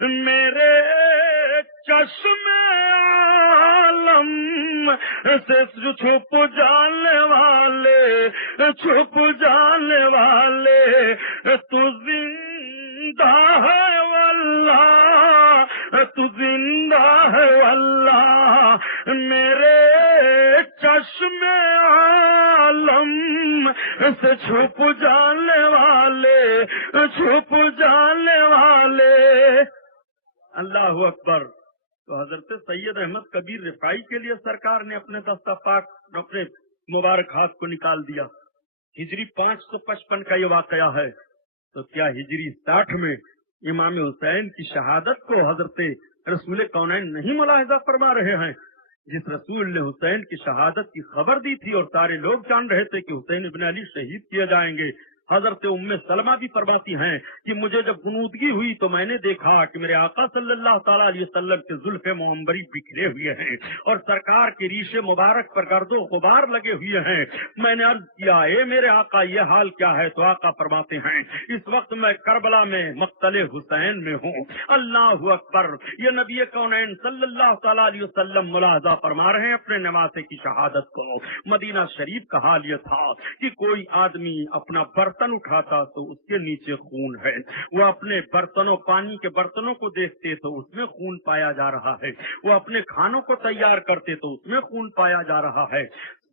میرے چشم عالم سے چھپ جانے والے، چھپ جانے والے، تو زندہ ہے واللہ، تو زندہ ہے واللہ، میرے چشم عالم سے چھپ جانے والے، چھپ جانے والے۔ اللہ اکبر۔ تو حضرت سید احمد کبیر رفاعی کے لیے سرکار نے اپنے دستہ پاک اپنے مبارک ہاتھ کو نکال دیا۔ ہجری 555 کا یہ واقعہ ہے، تو کیا ہجری 60 میں امام حسین کی شہادت کو حضرت رسول کونین نہیں ملاحظہ فرما رہے ہیں؟ جس رسول نے حسین کی شہادت کی خبر دی تھی اور سارے لوگ جان رہے تھے کہ حسین ابن علی شہید کیے جائیں گے، حضرت ام سلمہ بھی فرماتی ہیں کہ مجھے جب غنودگی ہوئی تو میں نے دیکھا کہ میرے آقا صلی اللہ تعالیٰ علیہ وسلم کے زلف معمبری بکھرے ہوئے ہیں اور سرکار کے ریش مبارک پر گرد و غبار لگے ہوئے ہیں۔ میں نے عرض کیا، اے میرے آقا یہ حال کیا ہے؟ تو آقا فرماتے ہیں اس وقت میں کربلا میں مقتل حسین میں ہوں۔ اللہ اکبر۔ یہ نبی کونین صلی اللہ تعالیٰ علیہ وسلم ملاحظہ فرما رہے ہیں اپنے نواسے کی شہادت کو۔ مدینہ شریف کا حال یہ تھا کہ کوئی آدمی اپنا برتن اٹھاتا تو اس کے نیچے خون ہے، وہ اپنے برتنوں پانی کے برتنوں کو دیکھتے تو اس میں خون پایا جا رہا ہے، وہ اپنے کھانوں کو تیار کرتے تو اس میں خون پایا جا رہا ہے۔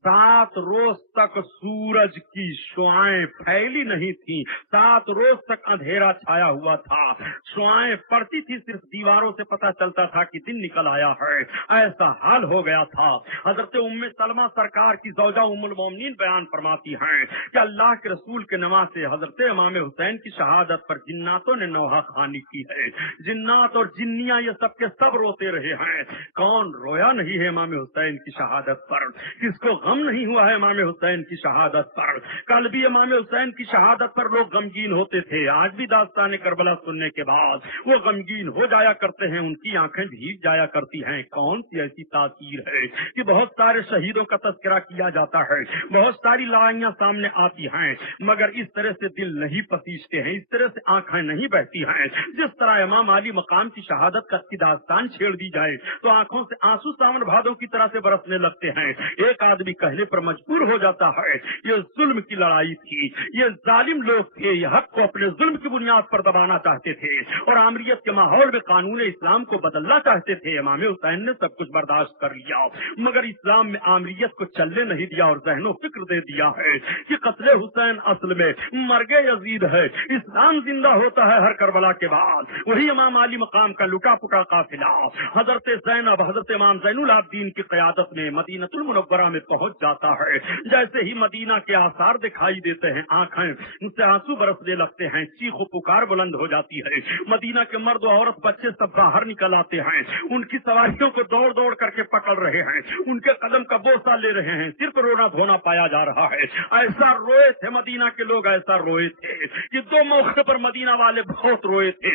7 روز تک سورج کی شعائیں پھیلی نہیں تھی، 7 روز تک اندھیرا چھایا ہوا تھا، شعائیں پڑتی تھی، صرف دیواروں سے پتہ چلتا تھا کہ دن نکل آیا ہے، ایسا حال ہو گیا تھا۔ حضرت ام سلمہ سرکار کی زوجہ ام المومنین بیان فرماتی ہیں کہ اللہ کے رسول کے نواسے حضرت امام حسین کی شہادت پر جناتوں نے نوحہ خوانی کی ہے، جنات اور جنیاں یہ سب کے سب روتے رہے ہیں۔ کون رویا نہیں ہے امام حسین کی شہادت پر؟ کس کو غم نہیں ہوا ہے امام حسین کی شہادت پر؟ کل بھی امام حسین کی شہادت پر لوگ غمگین ہوتے تھے، آج بھی داستان کربلا سننے کے بعد وہ غمگین ہو جایا کرتے ہیں، ان کی آنکھیں بھیگ جایا کرتی ہیں۔ کون سی ایسی تاثیر ہے کہ بہت سارے شہیدوں کا تذکرہ کیا جاتا ہے، بہت ساری لڑائیاں سامنے آتی ہیں، مگر اس طرح سے دل نہیں پسیجتے ہیں، اس طرح سے آنکھیں نہیں بہتی ہیں۔ جس طرح امام علی مقام کی شہادت کی داستان چھیڑ دی جائے تو آنکھوں سے آنسو ساون بھادوں کی طرح سے برسنے لگتے ہیں، ایک آدمی کہنے پر مجبور ہو جاتا ہے یہ ظلم کی لڑائی تھی، یہ ظالم لوگ تھے، یہ حق کو اپنے ظلم کی بنیاد پر دبانا چاہتے تھے اور آمریت کے ماحول میں قانون اسلام کو بدلنا چاہتے تھے۔ امام حسین نے سب کچھ برداشت کر لیا، مگر اسلام میں آمریت کو چلنے نہیں دیا اور ذہن و فکر دے دیا ہے کہ قتل حسین اصل میں مرگ یزید ہے، اسلام زندہ ہوتا ہے ہر کربلا کے بعد۔ وہی امام علی مقام کا لٹا پٹا قافلہ حضرت زینب، حضرت امام زین العابدین کی قیادت میں مدینہ المنورہ میں پہنچ جاتا ہے۔ جیسے ہی مدینہ کے آثار دکھائی دیتے ہیں، آنکھیں سے آنسو برسنے لگتے ہیں، چیخ و پکار بلند ہو جاتی ہے۔ مدینہ کے مرد و عورت بچے سب باہر نکل آتے ہیں، ان کی سواریوں کو دوڑ دوڑ کر کے پکڑ رہے ہیں، ان کے قدم کا بوسہ لے رہے ہیں، صرف رونا دھونا پایا جا رہا ہے۔ ایسا روئے تھے مدینہ کے لوگ، ایسا روئے تھے کہ 2 موقع پر مدینہ والے بہت روئے تھے۔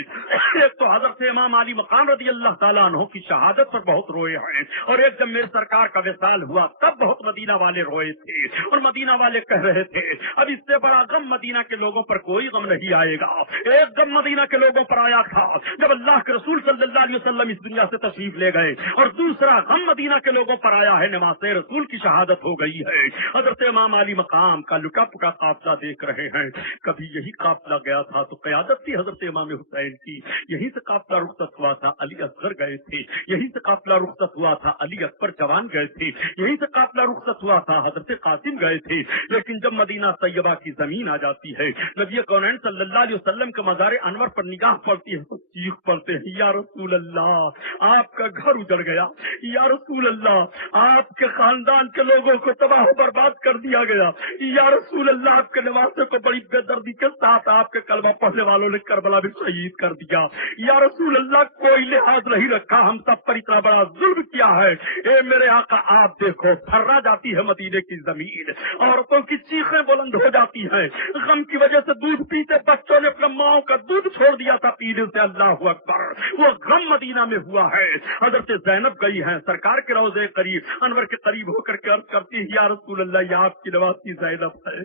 ایک تو حضرت امام علی مقام رضی اللہ تعالیٰ عنہ کی شہادت پر بہت روئے ہیں، اور ایک جب میرے سرکار کا وصال ہوا تب بہت مدینہ والے روئے تھے، اور مدینہ والے کہہ رہے تھے اب اس سے بڑا غم مدینہ کے لوگوں پر کوئی غم نہیں آئے گا۔ ایک غم مدینہ کے لوگوں پر آیا تھا جب اللہ کے رسول صلی اللہ علیہ وسلم اس دنیا سے تشریف لے گئے، اور دوسرا غم مدینہ کے لوگوں پر آیا ہے، نماز رسول کی شہادت ہو گئی ہے۔ حضرت امام علی مقام کا لٹا پٹا قافلہ دیکھ رہے ہیں، کبھی یہی قافلہ گیا تھا تو قیادت تھی حضرت امام حسین کی، یہیں سے قافلہ رخصت ہوا تھا، علی اصغر گئے تھے، یہیں سے قافلہ رخصت ہوا تھا، علی اکبر جوان گئے تھے، یہیں سے قافلہ رخصت وسط ہوا تھا، حضرت قاسم گئے تھے، لیکن جب مدینہ طیبہ کی زمین آ جاتی ہے، نبی کونین صلی اللہ علیہ وسلم کے مزار انور پر نگاہ پڑتی ہے تو چیخ پڑتے ہیں، یا رسول اللہ آپ کا گھر اجڑ گیا، یا رسول اللہ آپ کے خاندان کے لوگوں کو تباہ و برباد کر دیا گیا، یا رسول اللہ آپ کے نواسے کو بڑی بے دردی کے ساتھ آپ کے کلمہ پڑھنے والوں نے کربلا بھی شہید کر دیا، یا رسول اللہ کوئی لحاظ نہیں رکھا، ہم سب پر اتنا بڑا ظلم کیا ہے، اے میرے آقا آپ دیکھو، تھرا جاتی ہے مدینے کی زمین، عورتوں کی چیخیں بلند ہو جاتی ہیں، غم کی وجہ سے دودھ پیتے بچوں نے اپنے ماؤں کا دودھ چھوڑ دیا تھا پینے سے، اللہ اکبر، وہ غم مدینہ میں ہوا ہے۔ حضرت زینب گئی ہیں سرکار کے روضے قریب انور کے قریب ہو کر کے عرض کرتی ہے، یا رسول اللہ یہ آپ کی نوازی زینب ہے،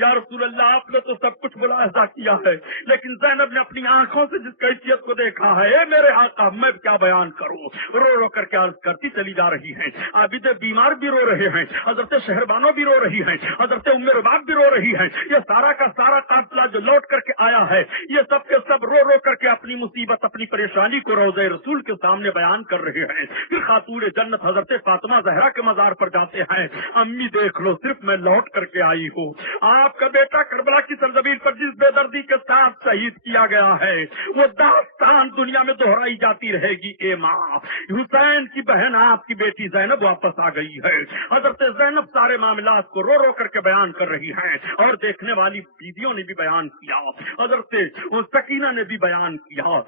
یا رسول اللہ آپ نے تو سب کچھ ملاحظہ کیا ہے، لیکن زینب نے اپنی آنکھوں سے جس کیفیت کو دیکھا ہے، اے میرے آقا میں کیا بیان کروں، رو رو کر کے عرض کرتی چلی جا رہی ہیں، عابد بیمار بھی رو رہے ہیں، حضرت شہربانو بھی رو رہی ہیں، حضرت ام رباب بھی رو رہی ہیں، یہ سارا کا سارا قافلہ جو لوٹ کر کے آیا ہے، یہ سب کے سب رو رو کر کے اپنی مصیبت اپنی پریشانی کو روضہ رسول کے سامنے بیان کر رہے ہیں۔ پھر خاتون جنت حضرت فاطمہ زہرا کے مزار پر جاتے ہیں، امی دیکھ لو صرف میں لوٹ کر کے آئی ہوں، آپ کا بیٹا کربلا کی سرزمین پر جس بے دردی کے ساتھ شہید کیا گیا ہے وہ داستان دنیا میں دہرائی جاتی رہے گی۔ اے ماں، حسین کی بہن آپ کی بیٹی زینب واپس آ گئی ہے۔ حضرت زینب سارے معاملات کو رو رو کر کے بیان کر رہی ہیں اور دیکھنے والی بیویوں نے بھی بیان کیا، حضرت سکینہ نے بھی بیان کیا،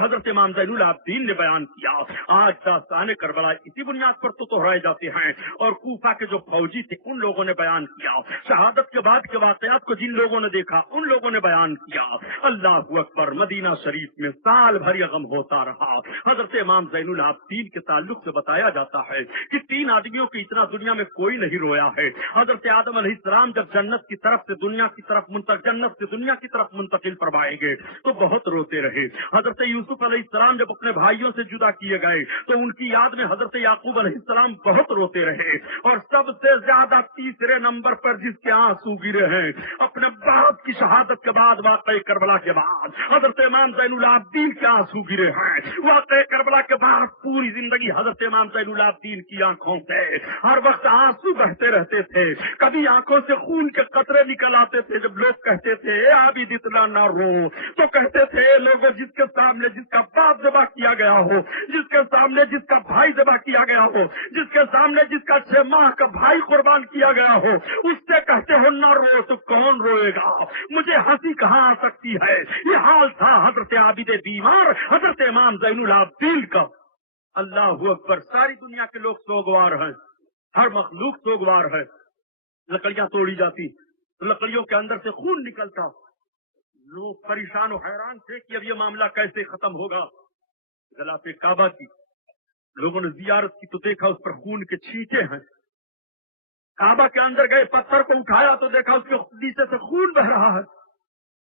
حضرت امام زین العابدین نے بیان کیا۔ آج داستان کربلا اسی بنیاد پر تو دہرائے جاتے ہیں، اور کوفہ کے جو فوجی تھے ان لوگوں نے بیان کیا، شہادت کے بعد کے واقعات کو جن لوگوں نے دیکھا ان لوگوں نے بیان کیا۔ اللہ اکبر، مدینہ شریف میں سال بھر یہ غم ہوتا رہا۔ حضرت امام زین العابدین کے تعلق سے بتایا جاتا ہے کہ 3 آدمیوں کی اتنا دنیا میں کوئی نہیں رویا ہے۔ حضرت آدم علیہ السلام جب جنت کی طرف سے دنیا کی طرف جنت سے دنیا کی طرف منتقل فرمائے گئے تو بہت روتے رہے۔ حضرت یوسف علیہ السلام جب اپنے بھائیوں سے جدا کیے گئے تو ان کی یاد میں حضرت یعقوب علیہ السلام بہت روتے رہے، اور سب سے زیادہ تیسرے نمبر پر جس کے آنسو گرے ہیں اپنے باپ کی شہادت کے بعد، واقعہ کربلا کے بعد، حضرت امام زین العابدین کے آنسو گرے ہیں۔ واقعہ کربلا کے بعد پوری زندگی حضرت امام زین العابدین کی آنکھوں سے ہر وقت آنسو بہتے رہتے تھے، کبھی آنکھوں سے خون کے قطرے نکل آتے تھے۔ جب لوگ کہتے تھے اے عابد اتنا نہ رو، تو کہتے تھے لوگوں جس کے سامنے جس کا باپ ذبح کیا گیا ہو، جس کے سامنے جس کا بھائی ذبح کیا گیا ہو، جس کے سامنے جس کا 6 ماہ کا بھائی قربان کیا گیا ہو، اس سے کہتے ہو نہ رو تو کون روئے گا؟ مجھے ہنسی کہاں آ سکتی ہے؟ یہ حال تھا حضرت عابد بیمار حضرت امام زین العابدین کا۔ اللہ اکبر، ساری دنیا کے لوگ سوگوار ہیں، ہر مخلوق سوگوار ہے۔ لکڑیاں توڑی جاتی، لکڑیوں کے اندر سے خون نکلتا، لوگ پریشان و حیران تھے کہ اب یہ معاملہ کیسے ختم ہوگا۔ غلاف کعبہ کی لوگوں نے زیارت کی تو دیکھا اس پر خون کے چھینٹے ہیں۔ کعبہ کے اندر گئے، پتھر کو اٹھایا تو دیکھا اس کے نیچے سے خون بہ رہا ہے۔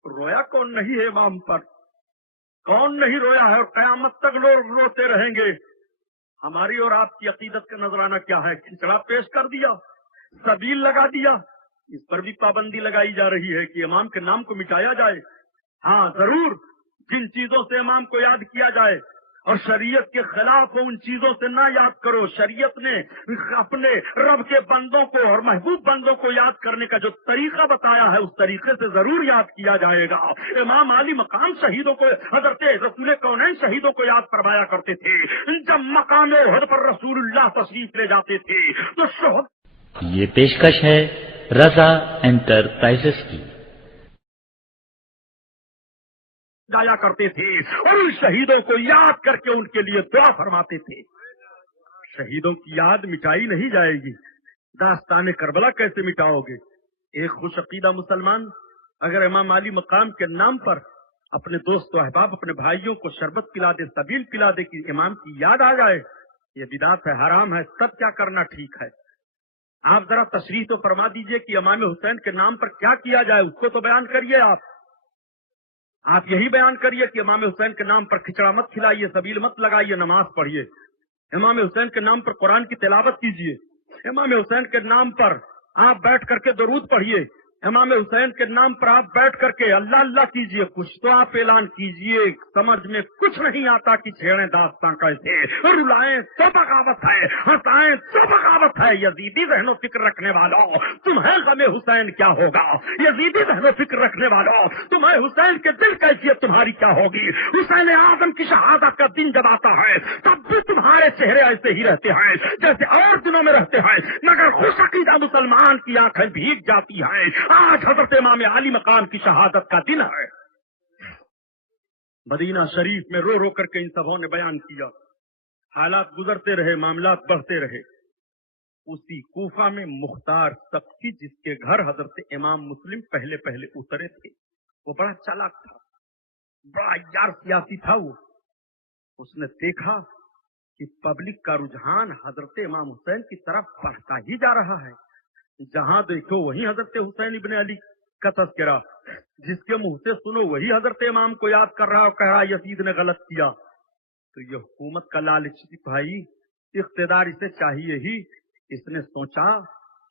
رویا کون نہیں ہے امام پر؟ کون نہیں رویا ہے؟ اور قیامت تک لوگ روتے رہیں گے۔ ہماری اور آپ کی عقیدت کا نذرانہ کیا ہے؟ کھچڑا پیش کر دیا، سبیل لگا دیا، اس پر بھی پابندی لگائی جا رہی ہے کہ امام کے نام کو مٹایا جائے۔ ہاں ضرور، جن چیزوں سے امام کو یاد کیا جائے اور شریعت کے خلاف ہو ان چیزوں سے نہ یاد کرو۔ شریعت نے اپنے رب کے بندوں کو اور محبوب بندوں کو یاد کرنے کا جو طریقہ بتایا ہے اس طریقے سے ضرور یاد کیا جائے گا۔ امام علی مقام شہیدوں کو، حضرت رسول کونین شہیدوں کو یاد فرمایا کرتے تھے۔ جب مقام احد پر رسول اللہ تشریف لے جاتے تھے تو شہد یہ پیشکش ہے رضا انٹرپرائزز کی جایا کرتے تھے اور ان شہیدوں کو یاد کر کے ان کے لیے دعا فرماتے تھے۔ شہیدوں کی یاد مٹائی نہیں جائے گی۔ داستان کربلا کیسے مٹاؤ گے؟ ایک خوش عقیدہ مسلمان اگر امام علی مقام کے نام پر اپنے دوست و احباب اپنے بھائیوں کو شربت پلا دے، سبیل پلا دے کہ امام کی یاد آ جائے، یہ بدعت ہے، حرام ہے، تب کیا کرنا ٹھیک ہے؟ آپ ذرا تشریح تو فرما دیجئے کہ امام حسین کے نام پر کیا کیا جائے، اس کو تو بیان کریے۔ آپ یہی بیان کریے کہ امام حسین کے نام پر کھچڑا مت کھلائیے، سبیل مت لگائیے، نماز پڑھیے۔ امام حسین کے نام پر قرآن کی تلاوت کیجیے۔ امام حسین کے نام پر آپ بیٹھ کر کے درود پڑھیے۔ امام حسین کے نام پر آپ بیٹھ کر کے اللہ اللہ کیجئے، کچھ تو آپ اعلان کیجئے، سمجھ میں کچھ نہیں آتا کہ چھیڑیں داستان کیسے، رلائیں تو بغاوت ہے، ہنسائیں تو بغاوت ہے۔ یزیدی ذہن و فکر رکھنے والوں، تمہیں غم حسین کیا ہوگا؟ یزیدی ذہن و فکر رکھنے والوں، تمہیں حسین کے دل کیفیت تمہاری کیا ہوگی؟ حسین اعظم کی شہادت کا دن جب آتا ہے تب بھی تمہارے چہرے ایسے ہی رہتے ہیں جیسے اور دنوں میں رہتے ہیں، مگر خوش عقیدہ مسلمان کی آنکھیں بھیگ جاتی ہیں۔ آج حضرت امام علی مقام کی شہادت کا دن ہے۔ مدینہ شریف میں رو رو کر کے ان سبوں نے بیان کیا، حالات گزرتے رہے، معاملات بڑھتے رہے۔ اسی کوفہ میں مختار سبتی، جس کے گھر حضرت امام مسلم پہلے پہلے اترے تھے، وہ بڑا چالاک تھا، بڑا یار سیاسی تھا۔ وہ اس نے دیکھا کہ پبلک کا رجحان حضرت امام حسین کی طرف بڑھتا ہی جا رہا ہے، جہاں دیکھو وہی حضرت حسین ابن علی کا تذکرہ، جس کے منہ سے سنو وہی حضرت امام کو یاد کر رہا اور کہہ رہا یزید نے غلط کیا۔ تو یہ حکومت کا لالچ بھائی، اقتدار اسے چاہیے ہی۔ اس نے سوچا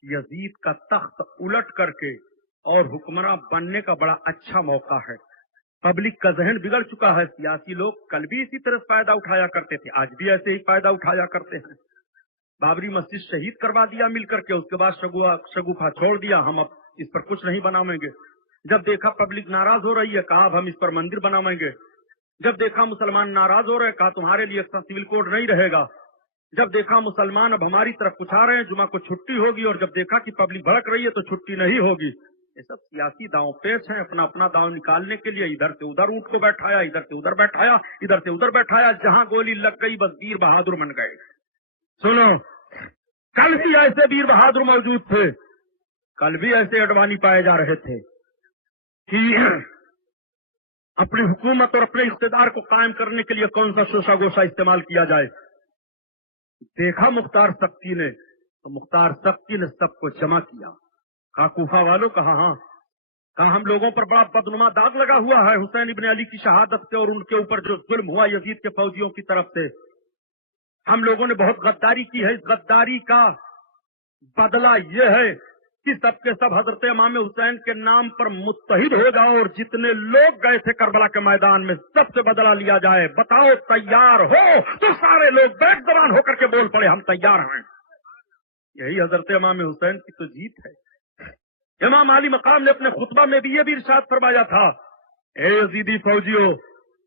یزید کا تخت الٹ کر کے اور حکمراں بننے کا بڑا اچھا موقع ہے۔ پبلک کا ذہن بگڑ چکا ہے، سیاسی لوگ کل بھی اسی طرح فائدہ اٹھایا کرتے تھے، آج بھی ایسے ہی فائدہ اٹھایا کرتے ہیں۔ بابری مسجد شہید کروا دیا مل کر کے، اس کے بعد شگوفہ چھوڑ دیا، ہم اب اس پر کچھ نہیں بناویں گے۔ جب دیکھا پبلک ناراض ہو رہی ہے، کہا اب ہم اس پر مندر بناویں گے۔ جب دیکھا مسلمان ناراض ہو رہے ہیں، کہا تمہارے لیے سول کوڈ نہیں رہے گا۔ جب دیکھا مسلمان اب ہماری طرف کچھ آ رہے ہیں، جمعہ کو چھٹی ہوگی، اور جب دیکھا کہ پبلک بھڑک رہی ہے تو چھٹی نہیں ہوگی۔ یہ سب سیاسی داؤں پیچ ہیں، اپنا اپنا داؤں نکالنے کے لیے ادھر سے ادھر اونٹ کو بیٹھایا، ادھر سے ادھر بیٹھایا، ادھر سے ادھر بیٹھایا، جہاں گولی لگ گئی بس ویر بہادر بن گئے۔ سنو، کل بھی ایسے ویر بہادر موجود تھے، کل بھی ایسے اڈوانی پائے جا رہے تھے کہ اپنی حکومت اور اپنے اقتدار کو قائم کرنے کے لیے کون سا شوشہ گوشہ استعمال کیا جائے۔ دیکھا مختار سبتی نے، تو مختار سبتی نے سب کو جمع کیا، کہا کوفہ والوں، کہا ہاں، کہا ہم لوگوں پر بڑا بدنما داغ لگا ہوا ہے حسین ابن علی کی شہادت سے اور ان کے اوپر جو ظلم ہوا یزید کے فوجیوں کی طرف سے، ہم لوگوں نے بہت غداری کی ہے۔ اس غداری کا بدلہ یہ ہے کہ سب کے سب حضرت امام حسین کے نام پر متحد ہو جاؤ، اور جتنے لوگ گئے تھے کربلا کے میدان میں سب سے بدلہ لیا جائے۔ بتاؤ تیار ہو؟ تو سارے لوگ بیک زبان ہو کر کے بول پڑے ہم تیار ہیں۔ یہی حضرت امام حسین کی تو جیت ہے۔ امام علی مقام نے اپنے خطبہ میں بھی یہ بھی ارشاد فرمایا تھا، اے یزیدی فوجیوں،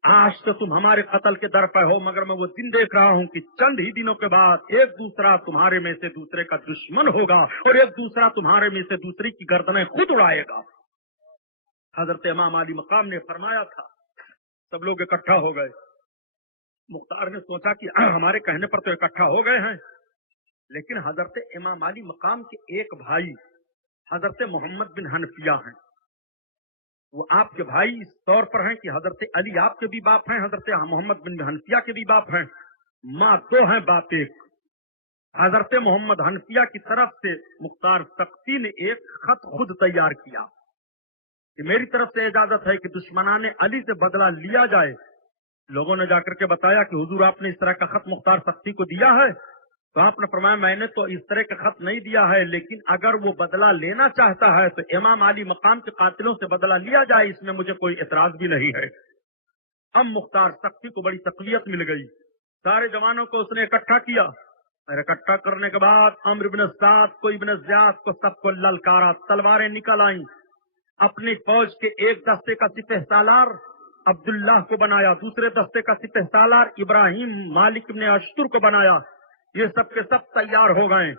آج تو تم ہمارے قتل کے در پہ ہو، مگر میں وہ دن دیکھ رہا ہوں کہ چند ہی دنوں کے بعد ایک دوسرا تمہارے میں سے دوسرے کا دشمن ہوگا، اور ایک دوسرا تمہارے میں سے دوسرے کی گردنیں خود اڑائے گا۔ حضرت امام علی مقام نے فرمایا تھا۔ سب لوگ اکٹھا ہو گئے۔ مختار نے سوچا کہ ہمارے کہنے پر تو اکٹھا ہو گئے ہیں، لیکن حضرت امام علی مقام کے ایک بھائی حضرت محمد بن حنفیہ ہیں، وہ آپ کے بھائی اس طور پر ہیں کہ حضرت علی آپ کے بھی باپ ہیں، حضرت محمد بن حنفیہ کے بھی باپ ہیں، ماں دو ہیں باپ ایک۔ حضرت محمد حنفیہ کی طرف سے مختار سبتی نے ایک خط خود تیار کیا کہ میری طرف سے اجازت ہے کہ دشمنان علی سے بدلہ لیا جائے۔ لوگوں نے جا کر کے بتایا کہ حضور آپ نے اس طرح کا خط مختار سبتی کو دیا ہے، تو آپ نے فرمایا میں نے تو اس طرح کا خط نہیں دیا ہے، لیکن اگر وہ بدلہ لینا چاہتا ہے تو امام علی مقام کے قاتلوں سے بدلہ لیا جائے، اس میں مجھے کوئی اعتراض بھی نہیں ہے۔ اب مختار سبتی کو بڑی تقویت مل گئی، سارے جوانوں کو اس نے اکٹھا کیا، اور اکٹھا کرنے کے بعد عمرو بن سعد کو، ابن زیاد کو، سب کو للکارا، تلواریں نکل آئیں۔ اپنی فوج کے ایک دستے کا سپہ سالار عبداللہ کو بنایا، دوسرے دستے کا سپہ سالار ابراہیم مالک بن اشتر کو بنایا۔ یہ سب کے سب تیار ہو گئے۔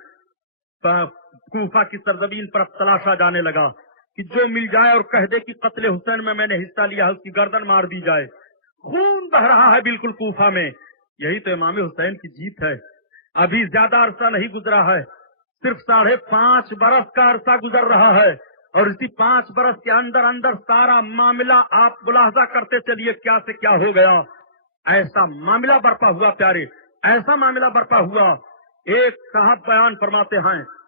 کوفہ کی سرزمین پر اب تلاشا جانے لگا کہ جو مل جائے اور کہہ دے کہ قتل حسین میں نے حصہ لیا ہے، اس کی گردن مار دی جائے۔ خون بہ رہا ہے بالکل کوفہ میں۔ یہی تو امام حسین کی جیت ہے۔ ابھی زیادہ عرصہ نہیں گزرا ہے، صرف 5.5 برس کا عرصہ گزر رہا ہے، اور اسی 5 برس کے اندر اندر سارا معاملہ آپ ملاحظہ کرتے چلیے کیا سے کیا ہو گیا۔ ایسا معاملہ برپا ہوا پیارے، ایسا معاملہ برپا ہوا۔ ایک صاحب بیان فرماتے ہیں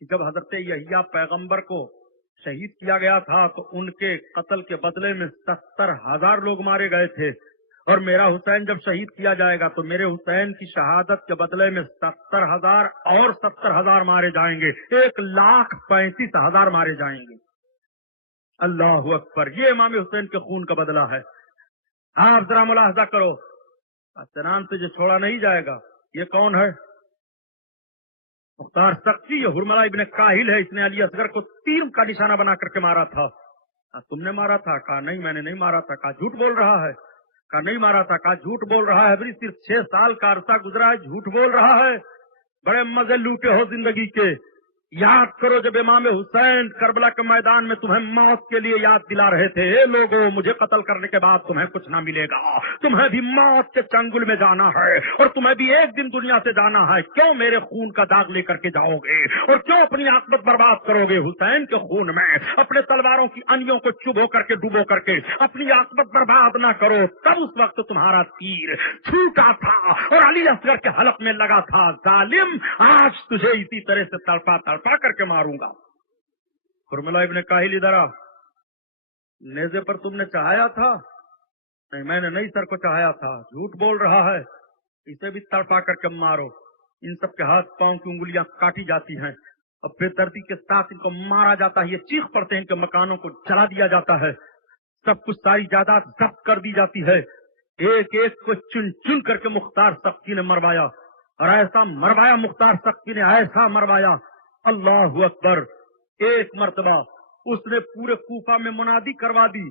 کہ جب حضرت یحییٰ پیغمبر کو شہید کیا گیا تھا تو ان کے قتل کے بدلے میں 70,000 لوگ مارے گئے تھے، اور میرا حسین جب شہید کیا جائے گا تو میرے حسین کی شہادت کے بدلے میں 70,000 اور 70,000 مارے جائیں گے، 1,35,000 مارے جائیں گے۔ اللہ اکبر، یہ امام حسین کے خون کا بدلہ ہے۔ آپ ذرا ملاحظہ کرو، سنان سے جو چھوڑا نہیں جائے گا، یہ کون ہے؟ مختار سقفی، یہ حرملہ ابن کاہل ہے، اس نے علی اصغر کو تیر کا نشانہ بنا کر کے مارا تھا۔ تم نے مارا تھا؟ کہا نہیں میں نے نہیں مارا تھا۔ کہا جھوٹ بول رہا ہے؟ کہا نہیں مارا تھا۔ کہا جھوٹ بول رہا ہے، ابھی صرف 6 سال کا عرصہ گزرا ہے، جھوٹ بول رہا ہے، بڑے مزے لوٹے ہو زندگی کے۔ یاد کرو جب امام حسین کربلا کے میدان میں تمہیں موت کے لیے یاد دلا رہے تھے، اے لوگوں مجھے قتل کرنے کے بعد تمہیں کچھ نہ ملے گا، تمہیں بھی موت کے چنگل میں جانا ہے، اور تمہیں بھی ایک دن دنیا سے جانا ہے، کیوں میرے خون کا داغ لے کر کے جاؤ گے اور کیوں اپنی عاقبت برباد کرو گے؟ حسین کے خون میں اپنے تلواروں کی انیوں کو چبو کر کے ڈبو کر کے اپنی عاقبت برباد نہ کرو، تب اس وقت تمہارا تیر چھوٹا تھا اور علی اصغر کے حلق میں لگا تھا۔ ظالم، آج تجھے اسی طرح سے تڑپا کر کے ماروں گا۔ حرملہ ابن کاہل ادھر آ، نیزے پر تم نے چڑھایا تھا؟ نہیں میں نے نہیں سر کو چڑھایا تھا۔ جھوٹ بول رہا ہے، اسے بھی تڑپا کر کے مارو۔ ان سب کے ہاتھ پاؤں کی انگلیاں کاٹی جاتی ہیں، اب بے دردی کے ساتھ ان کو مارا جاتا ہے، یہ چیخ پڑتے ہیں کہ مکانوں کو جلا دیا جاتا ہے، سب کچھ ساری جائیداد ضبط کر دی جاتی ہے، ایک ایک کو چن چن کر کے مختار سقفی نے مروایا، اور ایسا مروایا مختار سقفی نے، ایسا مروایا، اللہ اکبر۔ ایک مرتبہ اس نے پورے کوفہ میں منادی کروا دی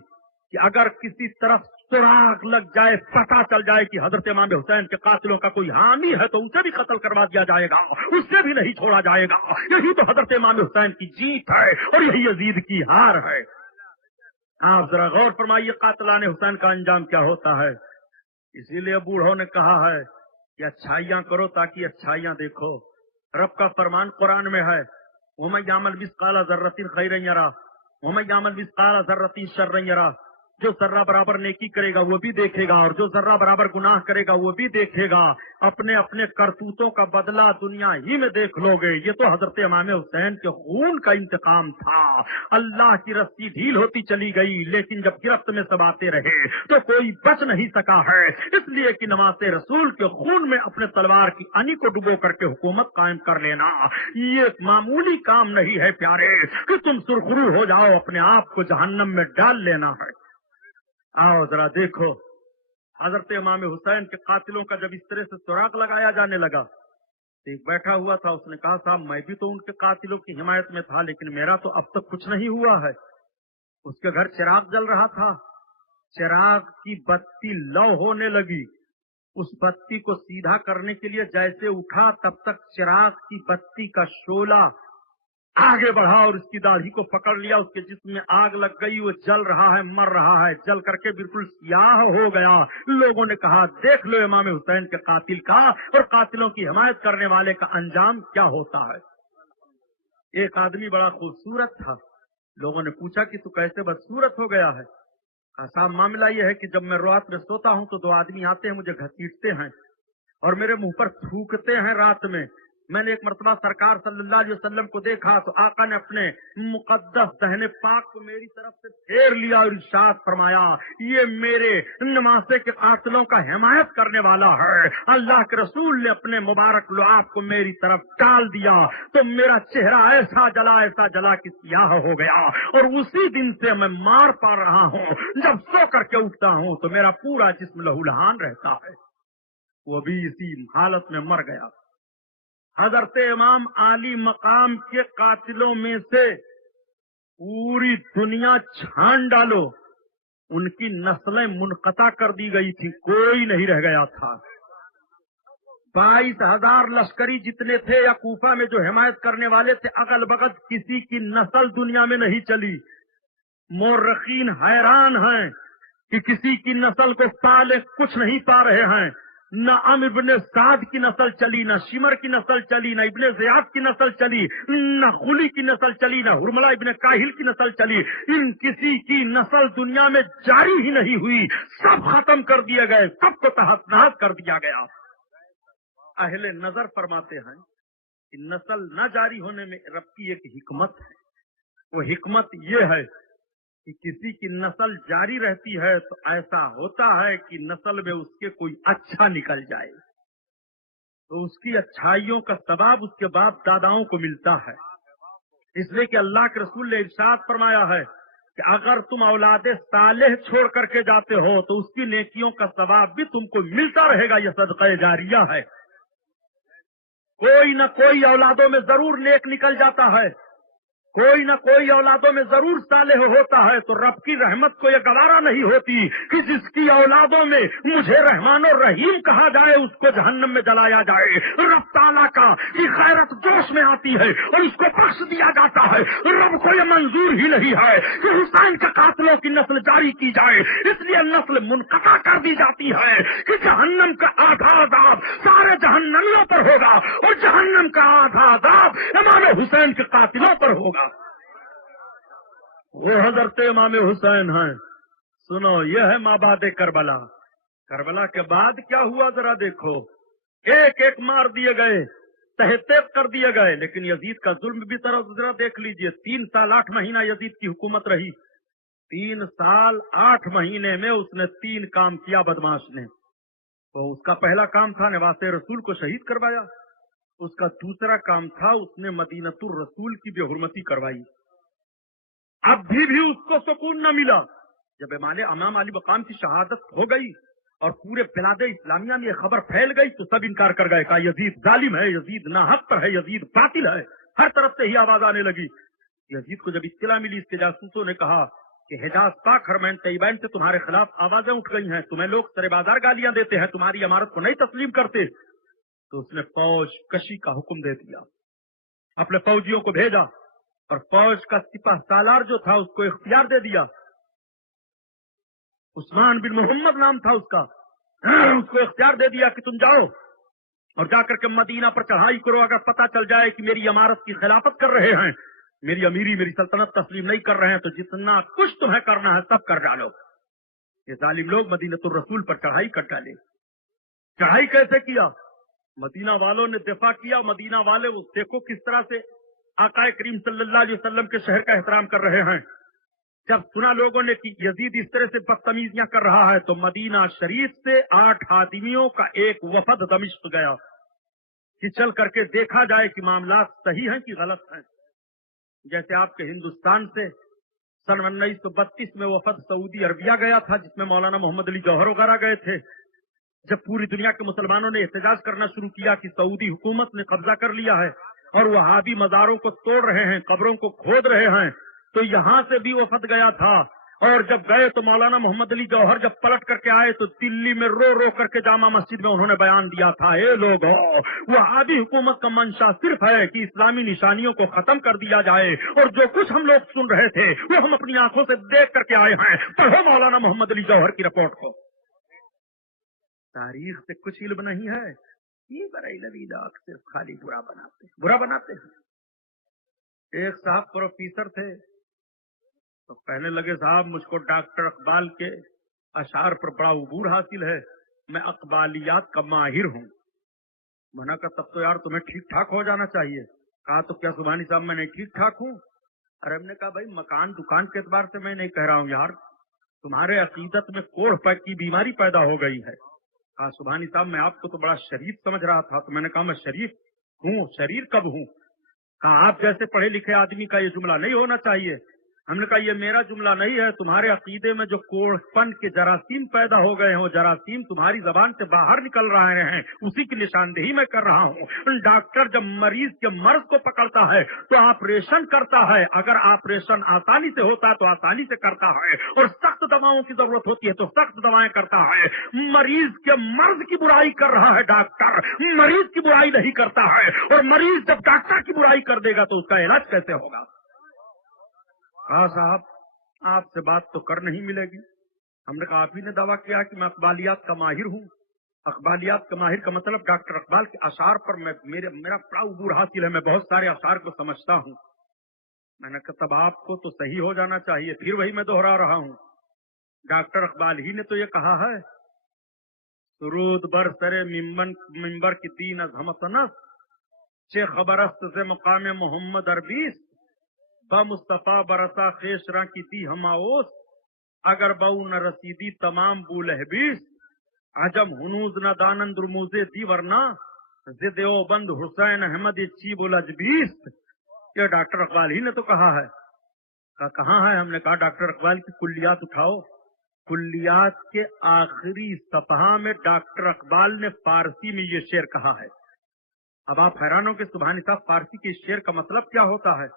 کہ اگر کسی طرف سراغ لگ جائے، پتہ چل جائے کہ حضرت امام حسین کے قاتلوں کا کوئی حامی ہے تو اسے بھی قتل کروا دیا جائے گا، اس سے بھی نہیں چھوڑا جائے گا۔ یہی تو حضرت امام حسین کی جیت ہے اور یہی یزید کی ہار ہے۔ آپ ذرا غور فرمائیے قاتلان حسین کا انجام کیا ہوتا ہے۔ اسی لیے بوڑھوں نے کہا ہے کہ اچھائیاں کرو تاکہ اچھائیاں دیکھو۔ رب کا فرمان قرآن میں ہے، وَمَن يَعْمَلْ مِثْقَالَ ذَرَّةٍ خَيْرًا يَرَهُ وَمَن يَعْمَلْ مِثْقَالَ ذَرَّةٍ شَرًّا يَرَهُ۔ جو ذرہ برابر نیکی کرے گا وہ بھی دیکھے گا، اور جو ذرہ برابر گناہ کرے گا وہ بھی دیکھے گا۔ اپنے اپنے کرتوتوں کا بدلہ دنیا ہی میں دیکھ لو گے۔ یہ تو حضرت امام حسین کے خون کا انتقام تھا۔ اللہ کی رسی ڈھیل ہوتی چلی گئی، لیکن جب گرفت میں سب آتے رہے تو کوئی بچ نہیں سکا ہے، اس لیے کہ نماز رسول کے خون میں اپنے تلوار کی انی کو ڈبو کر کے حکومت قائم کر لینا یہ معمولی کام نہیں ہے پیارے کہ تم سرخرو ہو جاؤ، اپنے آپ کو جہنم میں ڈال لینا ہے۔ آؤ ذرا دیکھو، حضرت امام حسین کے قاتلوں کا جب اس طرح سے سراغ لگایا جانے لگا، ایک بیٹھا ہوا تھا، اس نے کہا صاحب میں بھی تو ان کے قاتلوں کی حمایت میں تھا، لیکن میرا تو اب تک کچھ نہیں ہوا ہے۔ اس کے گھر چراغ جل رہا تھا، چراغ کی بتی لو ہونے لگی، اس بتی کو سیدھا کرنے کے لیے جیسے اٹھا تب تک چراغ کی بتی کا شعلہ آگے بڑھا اور اس کی داڑھی کو پکڑ لیا، اس کے جسم میں آگ لگ گئی، وہ جل رہا ہے، مر رہا ہے، جل کر کے بالکل سیاہ ہو گیا۔ لوگوں نے کہا دیکھ لو امام حسین کے قاتل کا اور قاتلوں کی حمایت کرنے والے کا انجام کیا ہوتا ہے۔ ایک آدمی بڑا خوبصورت تھا، لوگوں نے پوچھا کہ تو کیسے بدصورت ہو گیا ہے؟ صاحب معاملہ یہ ہے کہ جب میں رات میں سوتا ہوں تو 2 آدمی آتے ہیں، مجھے گھسیٹتے ہیں اور میرے منہ پر تھوکتے ہیں رات میں۔ میں نے ایک مرتبہ سرکار صلی اللہ علیہ وسلم کو دیکھا تو آقا نے اپنے مقدس دہن پاک کو میری طرف سے پھیر لیا اور ارشاد فرمایا یہ میرے نمازے کے قاتلوں کا حمایت کرنے والا ہے۔ اللہ کے رسول نے اپنے مبارک لعاب کو میری طرف ڈال دیا تو میرا چہرہ ایسا جلا کہ سیاہ ہو گیا، اور اسی دن سے میں مار پا رہا ہوں، جب سو کر کے اٹھتا ہوں تو میرا پورا جسم لہولہان رہتا ہے۔ وہ بھی اسی حالت میں مر گیا۔ حضرت امام عالی مقام کے قاتلوں میں سے پوری دنیا چھان ڈالو، ان کی نسلیں منقطع کر دی گئی تھی، کوئی نہیں رہ گیا تھا۔ 22,000 لشکری جتنے تھے یا کوفہ میں جو حمایت کرنے والے تھے، اگل بغل کسی کی نسل دنیا میں نہیں چلی۔ مورخین حیران ہیں کہ کسی کی نسل کو پالے کچھ نہیں پا رہے ہیں۔ نہ عمرو ابن سعد کی نسل چلی، نہ شمر کی نسل چلی، نہ ابن زیاد کی نسل چلی، نہ خلی کی نسل چلی، نہ حرملہ ابن کاہل کی نسل چلی۔ ان کسی کی نسل دنیا میں جاری ہی نہیں ہوئی، سب ختم کر دیے گئے، سب کو تحت نحس کر دیا گیا۔ اہل نظر فرماتے ہیں کہ نسل نہ جاری ہونے میں رب کی ایک حکمت ہے. وہ حکمت یہ ہے کہ کسی کی نسل جاری رہتی ہے تو ایسا ہوتا ہے کہ نسل میں اس کے کوئی اچھا نکل جائے تو اس کی اچھائیوں کا ثواب اس کے باپ داداؤں کو ملتا ہے. اس لیے کہ اللہ کے رسول نے ارشاد فرمایا ہے کہ اگر تم اولاد صالح چھوڑ کر کے جاتے ہو تو اس کی نیکیوں کا ثواب بھی تم کو ملتا رہے گا. یہ صدقہ جاریہ ہے. کوئی نہ کوئی اولادوں میں ضرور نیک نکل جاتا ہے, کوئی نہ کوئی اولادوں میں ضرور صالح ہوتا ہے. تو رب کی رحمت کو یہ گوارا نہیں ہوتی کہ جس کی اولادوں میں مجھے رحمان و رحیم کہا جائے اس کو جہنم میں جلایا جائے. رب تعالیٰ کا یہ خیرت جوش میں آتی ہے اور اس کو بخش دیا جاتا ہے. رب کو یہ منظور ہی نہیں ہے کہ حسین کے قاتلوں کی نسل جاری کی جائے, اس لیے نسل منقطع کر دی جاتی ہے کہ جہنم کا آدھا عذاب سارے جہنمیوں پر ہوگا اور جہنم کا آدھا عذاب امام حسین کے قاتلوں پر ہوگا. وہ حضرت امام حسین ہیں. سنو, یہ ہے مابعد کربلا. کربلا کے بعد کیا ہوا ذرا دیکھو. ایک ایک مار دیے گئے, تحقیق کر دیے گئے, لیکن یزید کا ظلم بھی ذرا دیکھ لیجئے. 3 سال 8 مہینہ یزید کی حکومت رہی. 3 سال 8 مہینے میں اس نے 3 کام کیا بدماش نے. تو اس کا پہلا کام تھا نواسے رسول کو شہید کروایا. اس کا دوسرا کام تھا اس نے مدینۃ الرسول کی بے حرمتی کروائی. اب بھی اس کو سکون نہ ملا. جب امام علی مقام کی شہادت ہو گئی اور پورے بلاد اسلامیہ میں یہ خبر پھیل گئی تو سب انکار کر گئے. کہا یزید ظالم ہے, یزید ناحق پر ہے, یزید باطل ہے. ہر طرف سے ہی آواز آنے لگی. یزید کو جب اطلاع ملی, اس کے جاسوسوں نے کہا کہ حجاز پاک حرمین طیبین سے تمہارے خلاف آوازیں اٹھ گئی ہیں, تمہیں لوگ سر بازار گالیاں دیتے ہیں, تمہاری عمارت کو نہیں تسلیم کرتے. تو اس نے فوج کشی کا حکم دے دیا, اپنے فوجیوں کو بھیجا اور فوج کا سپہ سالار جو تھا اس کو اختیار دے دیا. عثمان بن محمد نام تھا اس کا. اس کو اختیار دے دیا کہ تم جاؤ اور جا کر کے مدینہ پر چڑھائی کرو. اگر پتہ چل جائے کہ میری عمارت کی خلافت کر رہے ہیں, میری امیری میری سلطنت تسلیم نہیں کر رہے ہیں, تو جتنا کچھ تمہیں کرنا ہے سب کر ڈالو. یہ ظالم لوگ مدینۃ الرسول پر چڑھائی کر ڈالے. چڑھائی کیسے کیا؟ مدینہ والوں نے دفاع کیا. مدینہ والے وہ دیکھو کس طرح سے آقا کریم صلی اللہ علیہ وسلم کے شہر کا احترام کر رہے ہیں. جب سنا لوگوں نے کہ یزید اس طرح سے بدتمیزیاں کر رہا ہے تو مدینہ شریف سے 8 آدمیوں کا ایک وفد دمشق گیا کہ چل کر کے دیکھا جائے کہ معاملات صحیح ہیں کہ غلط ہیں. جیسے آپ کے ہندوستان سے سن 1932 میں وفد سعودی عربیہ گیا تھا جس میں مولانا محمد علی جوہر وغیرہ گئے تھے. جب پوری دنیا کے مسلمانوں نے احتجاج کرنا شروع کیا کہ سعودی حکومت نے قبضہ کر لیا ہے اور وہابی مزاروں کو توڑ رہے ہیں, قبروں کو کھود رہے ہیں, تو یہاں سے بھی وفد گیا تھا. اور جب گئے تو مولانا محمد علی جوہر جب پلٹ کر کے آئے تو دلی میں رو رو کر کے جامع مسجد میں انہوں نے بیان دیا تھا, اے لوگوں, وہابی حکومت کا منشا صرف ہے کہ اسلامی نشانیوں کو ختم کر دیا جائے, اور جو کچھ ہم لوگ سن رہے تھے وہ ہم اپنی آنکھوں سے دیکھ کر کے آئے ہیں. پڑھو مولانا محمد علی جوہر کی رپورٹ کو. تاریخ سے کچھ علم نہیں ہے. یہ بریلوی لوگ صرف خالی برا بناتے ہیں. ایک صاحب پروفیسر تھے تو کہنے لگے, صاحب مجھ کو ڈاکٹر اقبال کے اشعار پر بڑا عبور حاصل ہے, میں اقبالیات کا ماہر ہوں. میں نے کہا تب تو یار تمہیں ٹھیک ٹھاک ہو جانا چاہیے. کہا تو کیا سبحانی صاحب میں نہیں ٹھیک ٹھاک ہوں؟ ارے ہم نے کہا بھائی مکان دکان کے اعتبار سے میں نہیں کہہ رہا ہوں یار, تمہارے عقیدت میں کوڑ پگ کی بیماری پیدا ہو گئی ہے. کہا سبحانی صاحب میں آپ کو تو بڑا شریف سمجھ رہا تھا. تو میں نے کہا میں شریف ہوں, شریر کب ہوں؟ کہا آپ جیسے پڑھے لکھے آدمی کا یہ جملہ نہیں ہونا چاہیے. ہم نے کہا یہ میرا جملہ نہیں ہے, تمہارے عقیدے میں جو کوڑ پن کے جراثیم پیدا ہو گئے ہیں وہ جراثیم تمہاری زبان سے باہر نکل رہے ہیں, اسی کی نشاندہی میں کر رہا ہوں. ڈاکٹر جب مریض کے مرض کو پکڑتا ہے تو آپریشن کرتا ہے. اگر آپریشن آسانی سے ہوتا ہے تو آسانی سے کرتا ہے, اور سخت دواؤں کی ضرورت ہوتی ہے تو سخت دوائیں کرتا ہے. مریض کے مرض کی برائی کر رہا ہے ڈاکٹر, مریض کی برائی نہیں کرتا ہے. اور مریض جب ڈاکٹر کی برائی کر دے گا تو اس کا علاج کیسے ہوگا؟ کہا صاحب آپ سے بات تو کر نہیں ملے گی. ہم نے کہا آپ ہی نے دعویٰ کیا کہ میں اقبالیات کا ماہر ہوں. اقبالیات کا ماہر کا مطلب ڈاکٹر اقبال کے اشعار پر میرا بڑا عبور حاصل ہے, میں بہت سارے اشعار کو سمجھتا ہوں. میں نے کہا تب آپ کو تو صحیح ہو جانا چاہیے. پھر وہی میں دوہرا رہا ہوں, ڈاکٹر اقبال ہی نے تو یہ کہا ہے, سرود بر سر ممبر کی دین از ہم سنس, چه خبر است ز مقام محمد عربیست با مصطفی برسا خیش را کی دی هماوست اگر با او نرسیدی تمام بولہبیست عجم ہنوز نہ دانند رموز دی ورنہ ضد بند حسین احمد چیب الجبیست. یہ ڈاکٹر اقبال ہی نے تو کہا ہے. کہاں ہے؟ ہم نے کہا ڈاکٹر اقبال کی کلیات اٹھاؤ. کلیات کے آخری صفحہ میں ڈاکٹر اقبال نے فارسی میں یہ شعر کہا ہے. اب آپ حیران ہو کہ سبحانی صاحب فارسی کے اس شعر کا مطلب کیا ہوتا ہے؟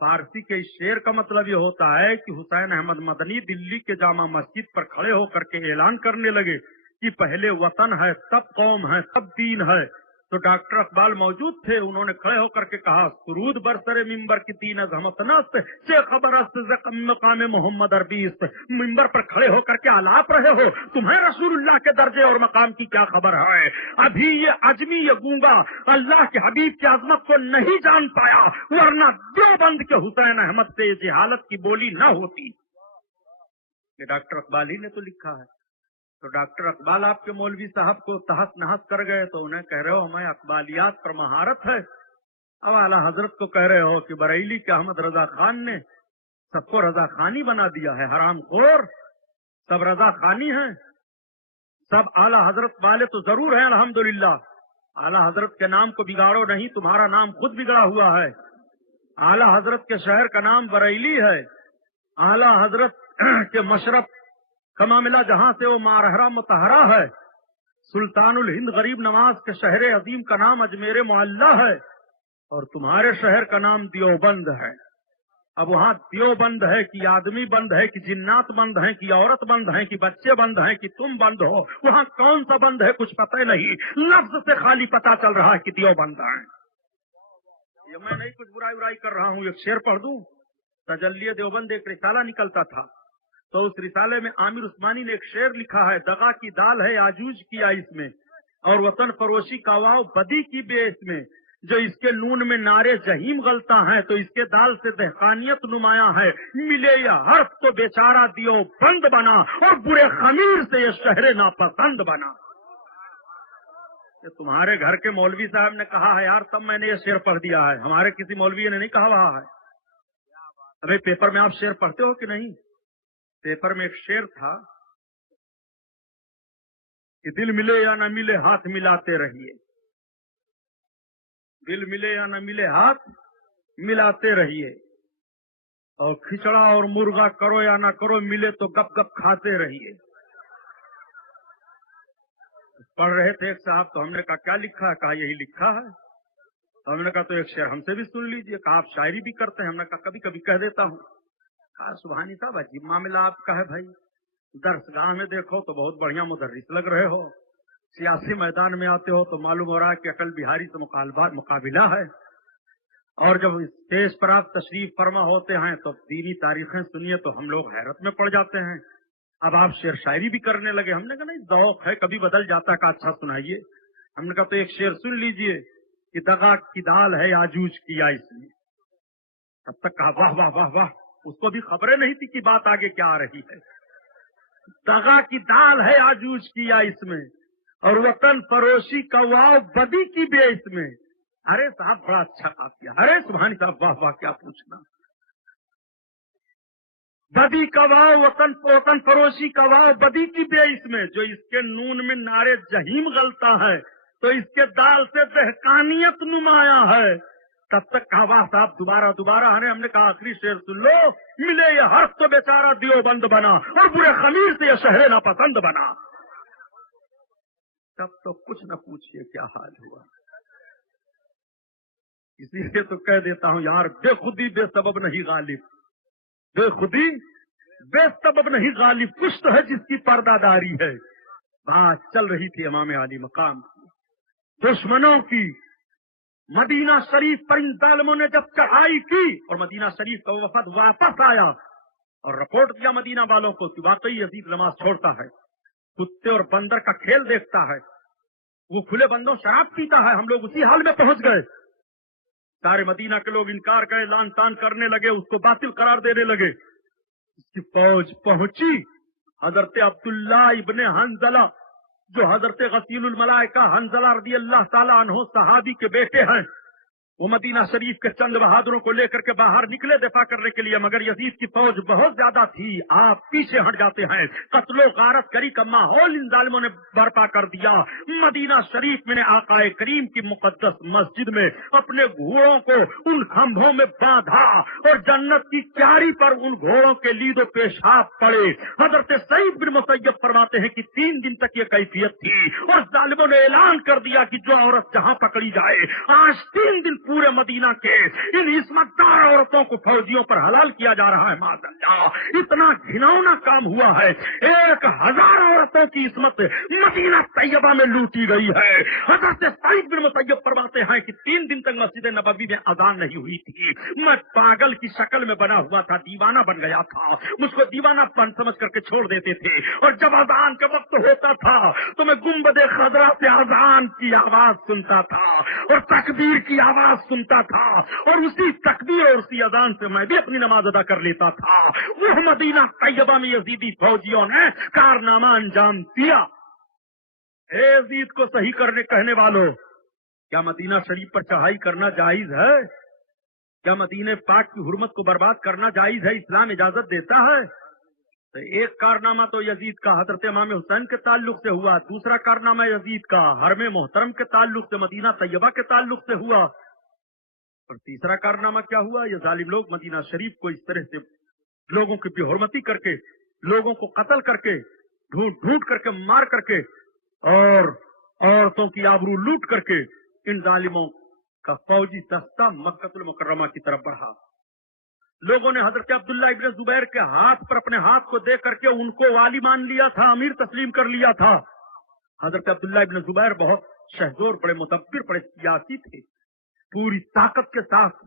فارسی کے اس شعر کا مطلب یہ ہوتا ہے کہ حسین احمد مدنی دلی کے جامع مسجد پر کھڑے ہو کر کے اعلان کرنے لگے کہ پہلے وطن ہے، تب قوم ہے، تب دین ہے. تو ڈاکٹر اقبال موجود تھے، انہوں نے کھڑے ہو کر کے کہا سرود برسر ممبر کی تین عظمت نست چه خبر است ز مقام محمد عربیست. ممبر پر کھڑے ہو کر کے آلاپ رہے ہو، تمہیں رسول اللہ کے درجے اور مقام کی کیا خبر ہے؟ ابھی یہ عجمی یہ گونگا اللہ کے حبیب کی عظمت کو نہیں جان پایا، ورنہ دیوبند کے حسین احمد سے اس حالت کی بولی نہ ہوتی. یہ ڈاکٹر اقبال ہی نے تو لکھا ہے. تو ڈاکٹر اقبال آپ کے مولوی صاحب کو تحس نحس کر گئے تو انہیں کہہ رہے ہو ہمیں اقبالیات پر مہارت ہے. اب اعلیٰ حضرت کو کہہ رہے ہو کہ بریلی کے احمد رضا خان نے سب کو رضا خانی بنا دیا ہے، حرام خور سب رضا خانی ہیں. سب اعلیٰ حضرت والے تو ضرور ہیں الحمدللہ. اعلیٰ حضرت کے نام کو بگاڑو نہیں، تمہارا نام خود بگڑا ہوا ہے. اعلیٰ حضرت کے شہر کا نام بریلی ہے. اعلیٰ حضرت کے مشرف کا معاملہ جہاں سے وہ مارہرہ متحرہ ہے. سلطان الہند غریب نواز کے شہر عظیم کا نام اجمیر معلیٰ ہے اور تمہارے شہر کا نام دیوبند ہے. اب وہاں دیوبند ہے کہ آدمی بند ہے کہ جنات بند ہیں کہ عورت بند ہیں کہ بچے بند ہیں کہ تم بند ہو، وہاں کون سا بند ہے کچھ پتہ نہیں. لفظ سے خالی پتہ چل رہا ہے کہ دیوبند ہیں. یہ میں نہیں کچھ برائی کر رہا ہوں. ایک شعر پڑھ دوں. تجلی دیوبند ایک رسالہ نکلتا تھا تو اس رسالے میں عامر عثمانی نے ایک شعر لکھا ہے، دغا کی دال ہے آجوج کیا اس میں اور وطن فروشی کا واو بدی کی بے اس میں. جو اس کے نون میں نعرے جہیم غلطہ ہیں تو اس کے دال سے دہقانیت نمایاں ہے. ملے یہ حرف تو بیچارہ دیو بند بنا اور برے خمیر سے یہ شہر ناپسند بنا. یہ تمہارے گھر کے مولوی صاحب نے کہا ہے یار، تب میں نے یہ شعر پڑھ دیا ہے. ہمارے کسی مولوی نے نہیں کہا رہا ہے. ابھی پیپر میں آپ شعر پڑھتے ہو کہ نہیں؟ پیپر میں ایک شعر تھا کہ دل ملے یا نہ ملے ہاتھ ملاتے رہیے. دل ملے یا نہ ملے ہاتھ ملاتے رہیے اور کھچڑا اور مرغا کرو یا نہ کرو ملے تو گپ گپ کھاتے رہیے. پڑھ رہے تھے ایک صاحب تو ہم نے کہا کیا لکھا ہے؟ کہا یہی لکھا ہے. ہم نے کہا تو ایک شعر ہم سے بھی سن لیجئے. کہا آپ شاعری بھی کرتے ہیں؟ ہم نے کہا کبھی کبھی کہہ دیتا ہوں. کہا سبحانی صاحب عجیب معاملہ آپ کا ہے بھائی. درسگاہ میں دیکھو تو بہت بڑھیا مدرس لگ رہے ہو، سیاسی میدان میں آتے ہو تو معلوم ہو رہا ہے کہ اٹل بہاری سے مقابلہ ہے، اور جب اسٹیج پر آپ تشریف فرما ہوتے ہیں تو دینی تاریخیں سنیے تو ہم لوگ حیرت میں پڑ جاتے ہیں. اب آپ شعر شاعری بھی کرنے لگے. ہم نے کہا نہیں ذوق ہے، کبھی بدل جاتا ہے. کہا اچھا سنائیے. ہم نے کہا تو ایک شعر سن لیجئے کہ دغا کی دال ہے آجوج کیا اس میں. تب تک کہا واہ واہ واہ واہ. اس کو بھی خبریں نہیں تھی کہ بات آگے کیا آ رہی ہے. دغا کی دال ہے آجوج کیا اس میں اور وطن فروشی کا واو بدی کی بے اس میں. ارے صاحب بڑا اچھا کیا. ارے سبحانی صاحب واہ واہ کیا پوچھنا. بدی کا واو وطن فروشی کا واو بدی کی بے اس میں. جو اس کے نون میں نعرے جہیم غلطہ ہے تو اس کے دال سے دہقانیت نمایاں ہے. تب تک کہا واہ صاحب دوبارہ. ہم نے کہا آخری شعر سن لو. ملے یہ حرف تو بیچارہ دیوبند بنا اور برے خمیر سے یہ شہر ناپسند بنا. تب تو کچھ نہ پوچھئے کیا حال ہوا. اسی لیے تو کہہ دیتا ہوں یار، بے خودی بے سبب نہیں غالب. بے خودی بے سبب نہیں غالب. کچھ تو ہے جس کی پردہ داری ہے. بات چل رہی تھی امام علی مقام کی، دشمنوں کی. مدینہ شریف پر ان ظالموں نے جب چڑھائی کی اور مدینہ شریف کا وفد واپس آیا اور رپورٹ دیا مدینہ والوں کو کہ واقعی یزید نماز چھوڑتا ہے، کتے اور بندر کا کھیل دیکھتا ہے، وہ کھلے بندوں شراب پیتا ہے. ہم لوگ اسی حال میں پہنچ گئے. سارے مدینہ کے لوگ انکار کا اعلان تان کرنے لگے، اس کو باطل قرار دینے لگے. اس کی فوج پہنچی. حضرت عبداللہ ابن حنزلہ جو حضرت غسیل الملائکہ حنزلہ رضی اللہ تعالیٰ عنہ صحابی کے بیٹے ہیں، وہ مدینہ شریف کے چند بہادروں کو لے کر کے باہر نکلے دفاع کرنے کے لیے، مگر یزید کی فوج بہت زیادہ تھی. آپ پیچھے ہٹ جاتے ہیں. قتل و غارت گری کا ماحول ان ظالموں نے برپا کر دیا. مدینہ شریف میں نے آقا کریم کی مقدس مسجد میں اپنے گھوڑوں کو ان کھمبوں میں باندھا اور جنت کی کیاری پر ان گھوڑوں کے لید و پیشاب پڑے. حضرت سعید بن مسیب فرماتے ہیں کہ 3 دن تک یہ کیفیت تھی اور ظالموں نے اعلان کر دیا کہ جو عورت جہاں پکڑی جائے، آج 3 دن پورے مدینہ کے ان عصمتدار عورتوں کو فوجیوں پر حلال کیا جا رہا ہے. معاذ اللہ، اتنا گھناؤنا کام ہوا ہے. 1000 عورتوں کی عصمت مدینہ طیبہ میں لوٹی گئی ہے. حضرت سعید بن مسیب فرماتے ہیں کہ 3 دن تک مسجد نبوی میں اذان نہیں ہوئی تھی. میں پاگل کی شکل میں بنا ہوا تھا، دیوانہ بن گیا تھا. مجھ کو دیوانہ پن سمجھ کر کے چھوڑ دیتے تھے، اور جب اذان کا وقت ہوتا تھا تو میں گنبد خضرا سے اذان کی آواز سنتا تھا اور تکبیر کی آواز سنتا تھا، اور اسی تکبیر اور اسی اذان سے میں بھی اپنی نماز ادا کر لیتا تھا. وہ مدینہ طیبہ میں یزیدی فوجیوں نے کارنامہ انجام دیا. اے یزید کو صحیح کرنے کہنے والوں، کیا مدینہ شریف پر چڑھائی کرنا جائز ہے؟ کیا مدینہ پاک کی حرمت کو برباد کرنا جائز ہے؟ اسلام اجازت دیتا ہے؟ تو ایک کارنامہ تو یزید کا حضرت امام حسین کے تعلق سے ہوا، دوسرا کارنامہ یزید کا حرم محترم کے تعلق سے، مدینہ طیبہ کے تعلق سے ہوا، اور تیسرا کارنامہ کیا ہوا؟ یہ ظالم لوگ مدینہ شریف کو اس طرح سے لوگوں کی بے حرمتی کر کے، لوگوں کو قتل کر کے، ڈھونڈ ڈھونڈ کر کے، مار کر کے، اور عورتوں کی آبرو لوٹ کر کے، ان ظالموں کا فوجی دستہ مکہ المکرمہ کی طرف بڑھا. لوگوں نے حضرت عبداللہ ابن زبیر کے ہاتھ پر اپنے ہاتھ کو دے کر کے ان کو والی مان لیا تھا، امیر تسلیم کر لیا تھا. حضرت عبداللہ ابن زبیر بہت شہزور، بڑے مدبر، بڑے سیاسی تھے. پوری طاقت کے ساتھ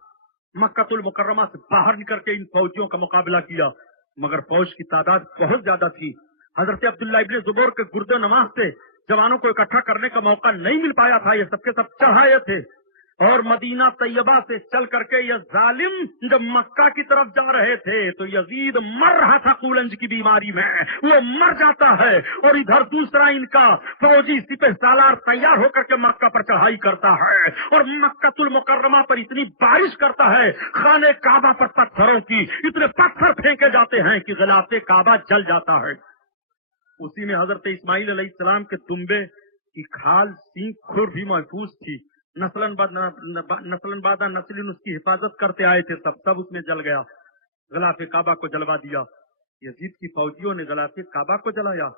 مکہ المکرمہ سے باہر نکل کے ان فوجیوں کا مقابلہ کیا، مگر فوج کی تعداد بہت زیادہ تھی. حضرت عبداللہ ابن زبیر کے گرد نماز سے جوانوں کو اکٹھا کرنے کا موقع نہیں مل پایا تھا. یہ سب کے سب چڑھائے تھے، اور مدینہ طیبہ سے چل کر کے یہ ظالم جب مکہ کی طرف جا رہے تھے تو یزید مر رہا تھا قولنج کی بیماری میں، وہ مر جاتا ہے، اور ادھر دوسرا ان کا فوجی سپہ سالار تیار ہو کر کے مکہ پر چڑھائی کرتا ہے، اور مکہ المکرمہ پر اتنی بارش کرتا ہے، خانہ کعبہ پر پتھروں کی اتنے پتھر پھینکے جاتے ہیں کہ غلاف کعبہ جل جاتا ہے. اسی میں حضرت اسماعیل علیہ السلام کے دمبے کی کھال، سینگ، کھر بھی محفوظ تھی. نسلن بعد نسل اس کی حفاظت کرتے آئے تھے، سب اس میں جل گیا. غلاف کعبہ کو جلوا دیا. یزید کی فوجیوں نے غلاف کعبہ کو جلایا،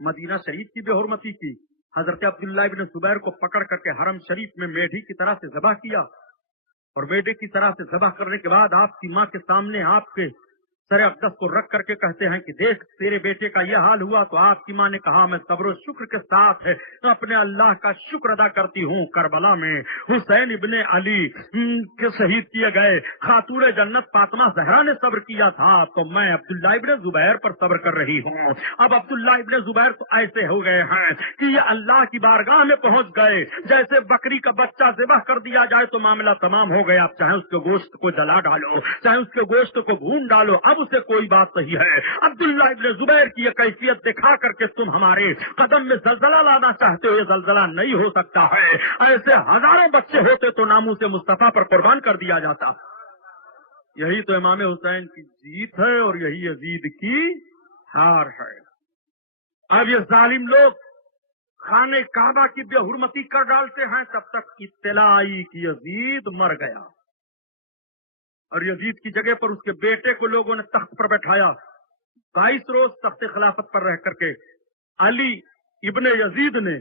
مدینہ شریف کی بے حرمتی کی. حضرت عبداللہ ابن زبیر کو پکڑ کر کے حرم شریف میں میڈھی کی طرح سے ذبح کیا، اور میڈھی کی طرح سے ذبح کرنے کے بعد آپ کی ماں کے سامنے آپ کے سر اقدس کو رکھ کر کے کہتے ہیں کہ دیکھ تیرے بیٹے کا یہ حال ہوا. تو آپ کی ماں نے کہا میں صبر و شکر کے ساتھ اپنے اللہ کا شکر ادا کرتی ہوں. کربلا میں حسین ابن علی کے شہید کیے گئے خاتون جنت فاطمہ زہرا نے صبر کیا تھا، تو میں عبداللہ ابن زبیر پر صبر کر رہی ہوں. اب عبداللہ ابن زبیر تو ایسے ہو گئے ہیں کہ یہ اللہ کی بارگاہ میں پہنچ گئے. جیسے بکری کا بچہ ذبح کر دیا جائے تو معاملہ تمام ہو گیا. آپ چاہے اس کے گوشت کو جلا ڈالو، چاہے اس کے گوشت کو بھون ڈالو، اب اسے کوئی بات نہیں ہے. عبداللہ ابن زبیر کی یہ کیفیت دکھا کر کے تم ہمارے قدم میں زلزلہ لانا چاہتے ہو، یہ زلزلہ نہیں ہو سکتا ہے. ایسے ہزاروں بچے ہوتے تو ناموس مصطفیٰ پر قربان کر دیا جاتا. یہی تو امام حسین کی جیت ہے اور یہی یزید کی ہار ہے. اب یہ ظالم لوگ خانہ کعبہ کی بے حرمتی کر ڈالتے ہیں، تب تک اطلاع آئی کہ یزید مر گیا، اور یزید کی جگہ پر اس کے بیٹے کو لوگوں نے تخت پر بیٹھایا. 22 روز تخت خلافت پر رہ کر کے علی ابن یزید نے،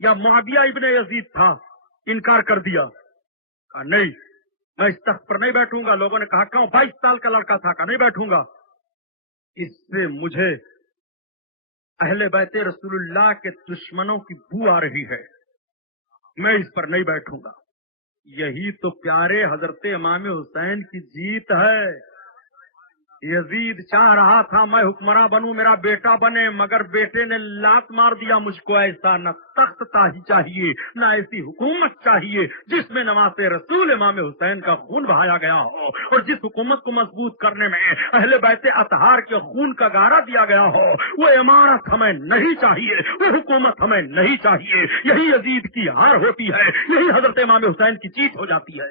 یا معاویہ ابن یزید تھا، انکار کر دیا. کہا نہیں میں اس تخت پر نہیں بیٹھوں گا. لوگوں نے کہا کیوں؟ 22 سال کا لڑکا تھا. کہا نہیں بیٹھوں گا، اس سے مجھے اہل بیت رسول اللہ کے دشمنوں کی بو آ رہی ہے، میں اس پر نہیں بیٹھوں گا. یہی تو پیارے حضرت امام حسین کی جیت ہے. یزید چاہ رہا تھا میں حکمراں بنوں، میرا بیٹا بنے، مگر بیٹے نے لات مار دیا. مجھ کو ایسا نہ تخت چاہیے، نہ ایسی حکومت چاہیے جس میں نواسے رسول امام حسین کا خون بہایا گیا ہو، اور جس حکومت کو مضبوط کرنے میں اہل بیت اطہار کے خون کا گارا دیا گیا ہو. وہ عمارت ہمیں نہیں چاہیے، وہ حکومت ہمیں نہیں چاہیے. یہی یزید کی ہار ہوتی ہے، یہی حضرت امام حسین کی جیت ہو جاتی ہے.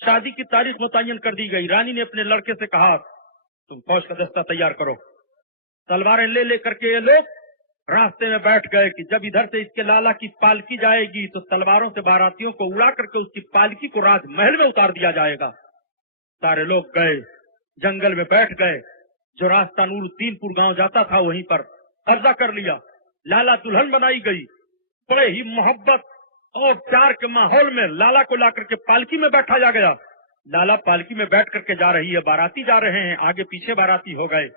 شادی کی تاریخ متعین کر دی گئی. رانی نے اپنے لڑکے سے کہا تم فوج کا دستہ تیار کرو. تلواریں لے لے کر کے یہ لوگ راستے میں بیٹھ گئے کہ جب ادھر سے اس کے لالا کی پالکی جائے گی تو تلواروں سے باراتیوں کو اڑا کر کے اس کی پالکی کو راج محل میں اتار دیا جائے گا. سارے لوگ گئے, جنگل میں بیٹھ گئے. جو راستہ نور الدین پور گاؤں جاتا تھا وہیں پر قبضہ کر لیا. لالا دلہن بنائی گئی. بڑے ہی محبت اور پیار کے ماحول میں لالا کو لا کر کے پالکی میں بیٹھایا گیا. لالا پالکی میں بیٹھ کر کے جا رہی ہے, باراتی جا رہے ہیں, آگے پیچھے باراتی ہو گئے.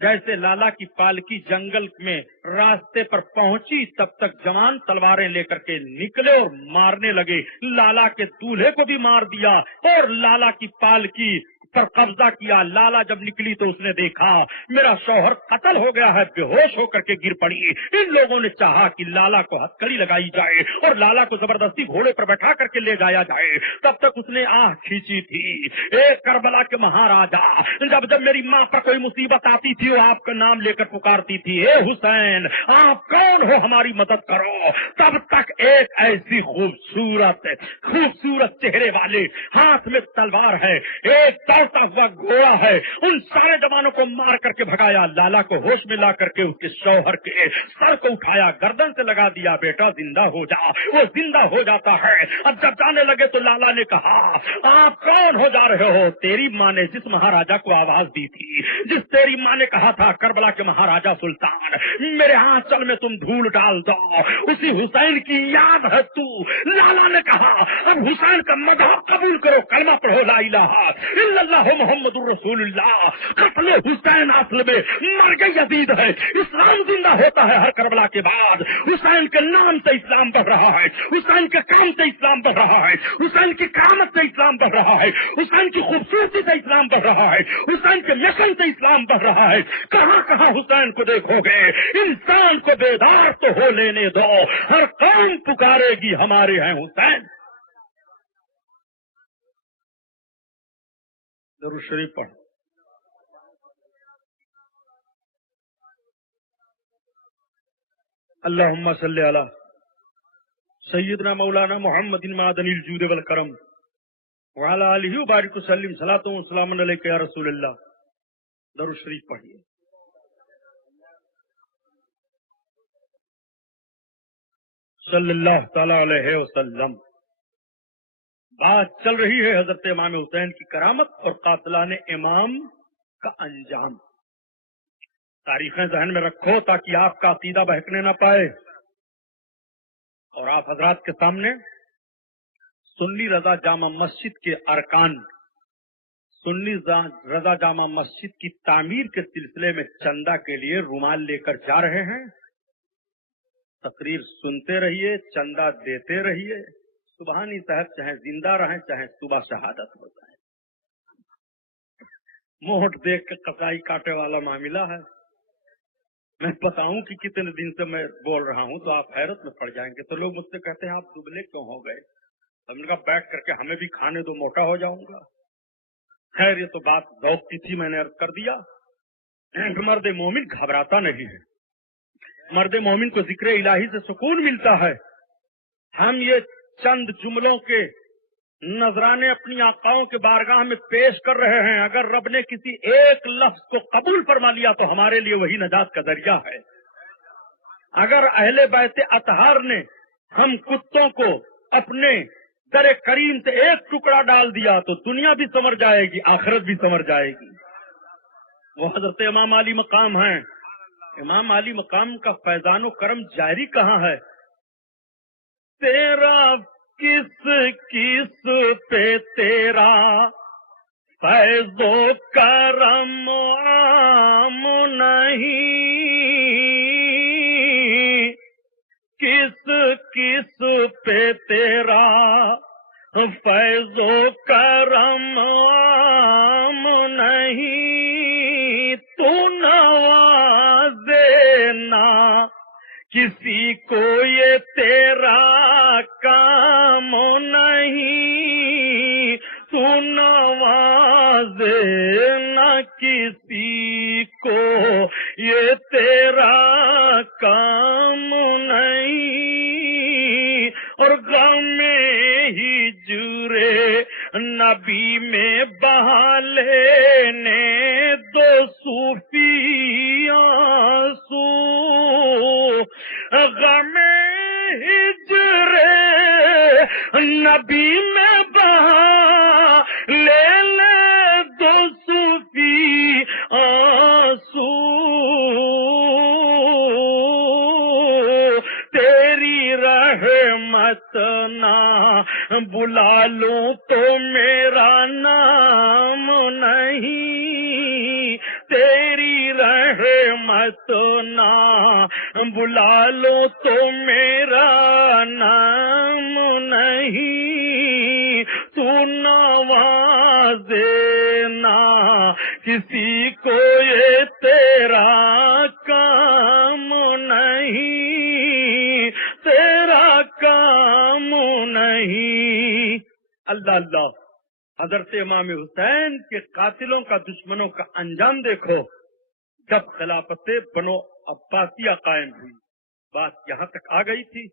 جیسے لالا کی پالکی جنگل میں راستے پر پہنچی تب تک جوان تلواریں لے کر کے نکلے اور مارنے لگے. لالا کے دولہے کو بھی مار دیا اور لالا کی پالکی پر قبضہ کیا. لالا جب نکلی تو اس نے دیکھا میرا شوہر قتل ہو گیا ہے, بے ہوش ہو کر کے گر پڑی. ان لوگوں نے چاہا کہ لالا کو ہتھکڑی لگائی جائے اور لالا کو زبردستی گھوڑے پر بیٹھا کر کے لے جایا جائے. تب تک اس نے آہ کھینچی تھی, ایک کربلا کے مہاراجا جب جب میری ماں پر کوئی مصیبت آتی تھی وہ آپ کا نام لے کر پکارتی تھی, اے حسین آپ کون ہو, ہماری مدد کرو. تب تک ایک ایسی خوبصورت چہرے والے, ہاتھ میں تلوار ہے, ایک دوڑتا ہوا گھوڑا ہے, ان سارے جوانوں کو مار کر کے بھگایا. لالا کو ہوش میں لا کر کے اس کے شوہر کے سر کو اٹھایا, گردن سے لگا دیا, بیٹا زندہ ہو جا. وہ زندہ ہو جاتا ہے. اب جب جانے لگے تو لالا نے کہا آپ کون ہو جا رہے ہو. تیری ماں نے جس مہاراجا کو آواز دی تھی, جس تیری ماں نے کہا تھا کربلا کے مہاراجا سلطان میرے آنچل میں تم دھول ڈال دو, اسی حسین کی یاد ہے تو. لالا نے کہا اب حسین کا مذہب قبول کرو, کلمہ پڑھو لا الہ الا اللہ محمد الرسول اللہ. قتل حسین اصل میں مرگ یزید ہے, اسلام زندہ ہوتا ہے ہر کربلا کے بعد. حسین کے نام سے اسلام بڑھ رہا ہے, حسین کے کام سے اسلام بڑھ رہا ہے, حسین کی کرامت سے اسلام بڑھ رہا ہے, حسین کی خوبصورتی سے اسلام بڑھ رہا ہے, حسین کے مشن سے اسلام بڑھ رہا ہے. کہاں کہاں حسین کو دیکھو گے. انسان کو بیدار تو ہو لینے دو, ہر قوم پکارے گی ہمارے ہیں حسین. درود شریف پڑھ. اللہم صلی علی سیدنا مولانا محمد معدن الجود والکرم وعلی آلہ وبارک وسلم صلاۃ و سلام علیک یا رسول اللہ. درود شریف پڑھیے. صلی اللہ تعالی علیہ وسلم. بات چل رہی ہے حضرت امام حسین کی کرامت اور قاتلان امام کا انجام. تاریخیں ذہن میں رکھو تاکہ آپ کا عقیدہ بہکنے نہ پائے. اور آپ حضرات کے سامنے سنی رضا جامع مسجد کے ارکان, سنی رضا جامع مسجد کی تعمیر کے سلسلے میں چندہ کے لیے رومال لے کر جا رہے ہیں. تقریر سنتے رہیے, چندہ دیتے رہیے. سبحانی صاحب چاہے زندہ رہیں چاہے صبح شہادت ہو جائے. موٹ دیکھ کے قصائی کاٹے والا معاملہ ہے. میں بتاؤں کہ کتنے دن سے میں بول رہا ہوں تو آپ حیرت میں پڑ جائیں گے. تو لوگ مجھ سے کہتے ہیں آپ دبلے کیوں ہو گئے. ہم نے کہا بیٹھ کر کے ہمیں بھی کھانے دو, موٹا ہو جاؤں گا. خیر یہ تو بات ذوق کی تھی, میں نے عرض کر دیا. مرد مومن گھبراتا نہیں ہے, مرد مومن کو ذکر الہی سے سکون ملتا ہے. ہم یہ چند جملوں کے نذرانے اپنی آقاؤں کے بارگاہ میں پیش کر رہے ہیں. اگر رب نے کسی ایک لفظ کو قبول فرما لیا تو ہمارے لیے وہی نجات کا ذریعہ ہے. اگر اہل بیت اطہار نے ہم کتوں کو اپنے در کریم سے ایک ٹکڑا ڈال دیا تو دنیا بھی سنور جائے گی, آخرت بھی سنور جائے گی. وہ حضرت امام علی مقام ہیں. امام علی مقام کا فیضان و کرم جاری کہاں ہے. تیرا کس کس پہ تیرا فیض و کرم عام نہیں, کس کس پہ تیرا فیض و کرم عام نہیں. تو نوازے نا کسی کو یہ تیرا کام نہیں. تو نوازے نہ کسی کو یہ تیرا کام نہیں. اور غم ہی جورے نبی میں بہا لینے دو صوفی آنسو غم ہجر نبی میں بہا لینے دو صوفی آنسو تیری رحمت نہ بلا لوں تو میرا نام نہیں تیری رحمت نہ بلا لوں تو میرا نام نہیں تو نوازنا کسی کو یہ تیرا کام نہیں تیرا کام نہیں. اللہ اللہ. حضرت امام حسین کے قاتلوں کا دشمنوں کا انجام دیکھو. جب خلافت بنو عباسیہ قائم ہوئی بات یہاں تک آ گئی تھی.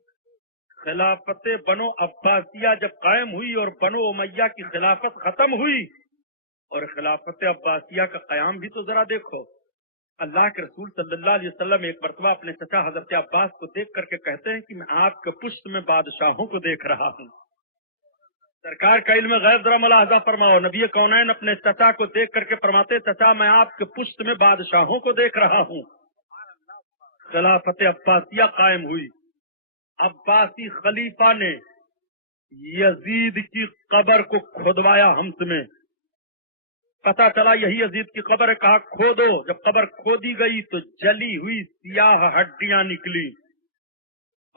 خلافت بنو عباسیہ جب قائم ہوئی اور بنو امیہ کی خلافت ختم ہوئی اور خلافت عباسیہ کا قیام بھی تو ذرا دیکھو. اللہ کے رسول صلی اللہ علیہ وسلم ایک مرتبہ اپنے چچا حضرت عباس کو دیکھ کر کے کہتے ہیں کہ میں آپ کے پشت میں بادشاہوں کو دیکھ رہا ہوں. سرکار کا علم غیب ذرا ملاحظہ فرماؤ. نبی کونین اپنے چچا کو دیکھ کر کے فرماتے چچا میں آپ کے پشت میں بادشاہوں کو دیکھ رہا ہوں. خلافت عباسیہ قائم ہوئی. عباسی خلیفہ نے یزید کی قبر کو کھودوایا ہمس میں. پتا چلا یہی یزید کی قبر ہے. کہا کھودو. جب قبر کھودی گئی تو جلی ہوئی سیاہ ہڈیاں نکلی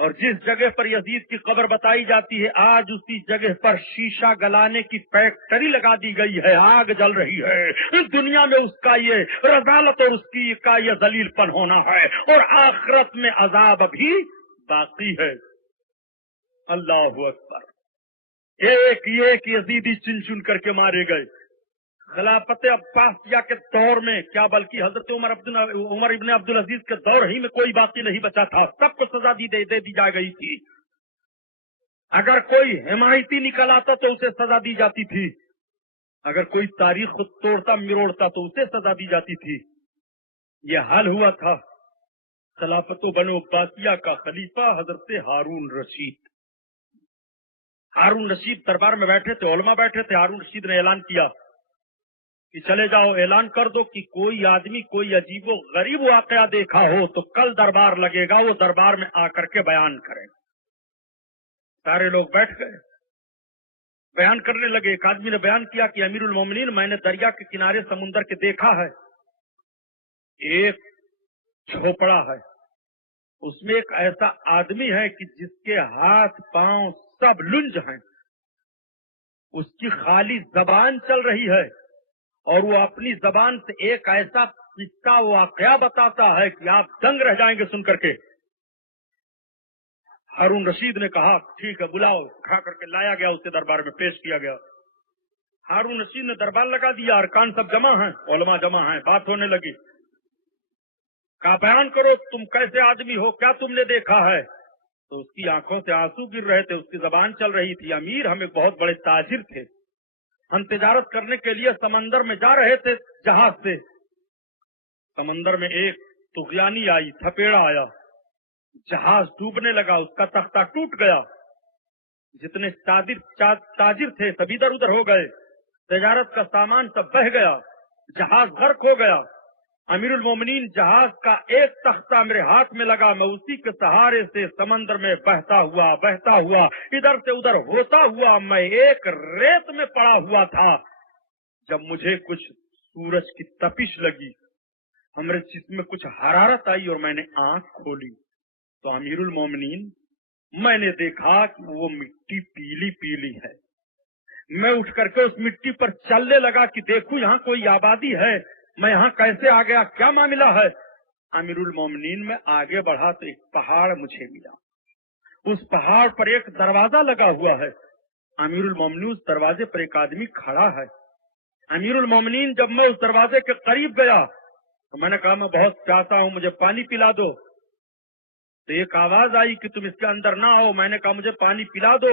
اور جس جگہ پر یزید کی قبر بتائی جاتی ہے آج اسی جگہ پر شیشہ گلانے کی فیکٹری لگا دی گئی ہے. آگ جل رہی ہے. دنیا میں اس کا یہ رذالت اور اس کی کا یہ ذلیل پن ہونا ہے اور آخرت میں عذاب بھی باقی ہے. اللہ اکبر. ایک ایک یزیدی چن چن کر کے مارے گئے. خلافت عباسیہ کے دور میں کیا بلکہ حضرت عمر ابن عبدالعزیز کے دور ہی میں کوئی باقی نہیں بچا تھا. سب کو سزا دے دی جا گئی تھی. اگر کوئی حمایتی نکل آتا تو اسے سزا دی جاتی تھی. اگر کوئی تاریخ کو توڑتا مروڑتا تو اسے سزا دی جاتی تھی. یہ حال ہوا تھا خلافت بنو عباسیہ کا خلیفہ حضرت ہارون رشید. ہارون رشید دربار میں بیٹھے تھے. علماء بیٹھے تھے. ہارون رشید نے اعلان کیا کہ چلے جاؤ اعلان کر دو کہ کوئی آدمی کوئی عجیب و غریب واقعہ دیکھا ہو تو کل دربار لگے گا وہ دربار میں آ کر کے بیان کرے. سارے لوگ بیٹھ گئے. بیان کرنے لگے. ایک آدمی نے بیان کیا کہ امیر المومنین میں نے دریا کے کنارے سمندر کے دیکھا ہے ایک جھوپڑا ہے اس میں ایک ایسا آدمی ہے کہ جس کے ہاتھ پاؤں سب لنج ہیں. اس کی خالی زبان چل رہی ہے اور وہ اپنی زبان سے ایک ایسا قصہ واقعہ بتاتا ہے کہ آپ دنگ رہ جائیں گے سن کر کے. ہارون رشید نے کہا ٹھیک ہے بلاؤ. اٹھا کر کے لایا گیا. اسے دربار میں پیش کیا گیا. ہارون رشید نے دربار لگا دیا. ارکان سب جمع ہیں. علماء جمع ہیں. بات ہونے لگی. کہا بیان کرو تم کیسے آدمی ہو کیا تم نے دیکھا ہے. تو اس کی آنکھوں سے آنسو گر رہے تھے. اس کی زبان چل رہی تھی. امیر ہم ایک بہت بڑے تاجر تھے. ہم تجارت کرنے کے لیے سمندر میں جا رہے تھے جہاز سے. سمندر میں ایک طغیانی آئی. تھپیڑا آیا. جہاز ڈوبنے لگا. اس کا تختہ ٹوٹ گیا. جتنے تاجر تھے سب ادھر ادھر ہو گئے. تجارت کا سامان سب بہہ گیا. جہاز غرق ہو گیا. امیر المومنین جہاز کا ایک تختہ میرے ہاتھ میں لگا. میں اسی کے سہارے سے سمندر میں بہتا ہوا ادھر سے ادھر ہوتا ہوا میں ایک ریت میں پڑا ہوا تھا. جب مجھے کچھ سورج کی تپش لگی ہمارے جسم میں کچھ حرارت آئی اور میں نے آنکھ کھولی تو امیر المومنین میں نے دیکھا کہ وہ مٹی پیلی پیلی ہے. میں اٹھ کر کے اس مٹی پر چلنے لگا کہ دیکھوں یہاں کوئی آبادی ہے. میں یہاں کیسے آ گیا کیا معاملہ ہے. امیر المومنین میں آگے بڑھا تو ایک پہاڑ مجھے ملا. اس پہاڑ پر ایک دروازہ لگا ہوا ہے. امیر المومنین اس دروازے پر ایک آدمی کھڑا ہے. امیر المومنین جب میں اس دروازے کے قریب گیا تو میں نے کہا میں بہت چاہتا ہوں مجھے پانی پلا دو. تو ایک آواز آئی کہ تم اس کے اندر نہ ہو. میں نے کہا مجھے پانی پلا دو.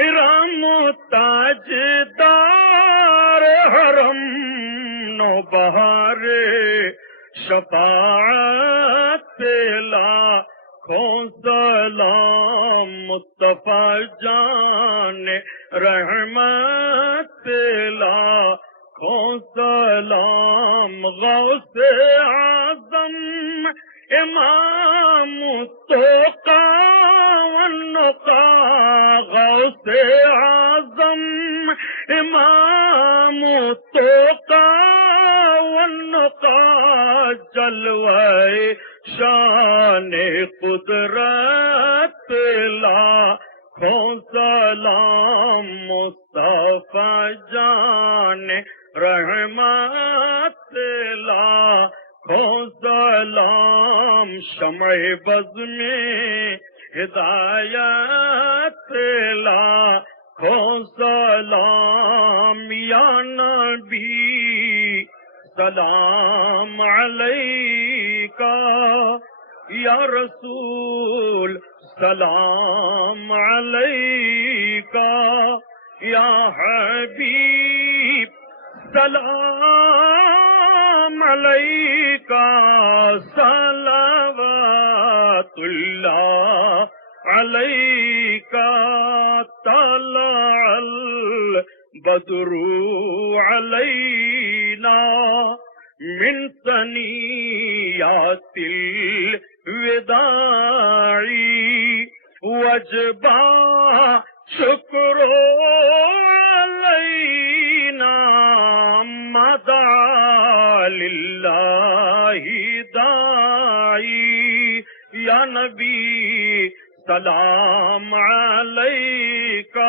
ارام تاجدار حرم نو بہار شفاعت لاکھوں سلام مصطفیٰ جان رحمت لاکھوں سلام غوث اعظم امام التقا والنقا غوث اعظم امام التقا والنقا جلوہ شان قدرت لاکھوں سلام مصطفیٰ جان رحمت لاکھوں سلام شمع بز میں ہدایت لاکھوں سلام یا نبی سلام علیکہ یا رسول سلام علیکہ یا حبیب سلام علیکہ صلوات اللہ علیکہ طلع البدر علینا من ثنیات الوداع وجبا شکر علینا مدعا للہ داعی یا نبی سلام علیکہ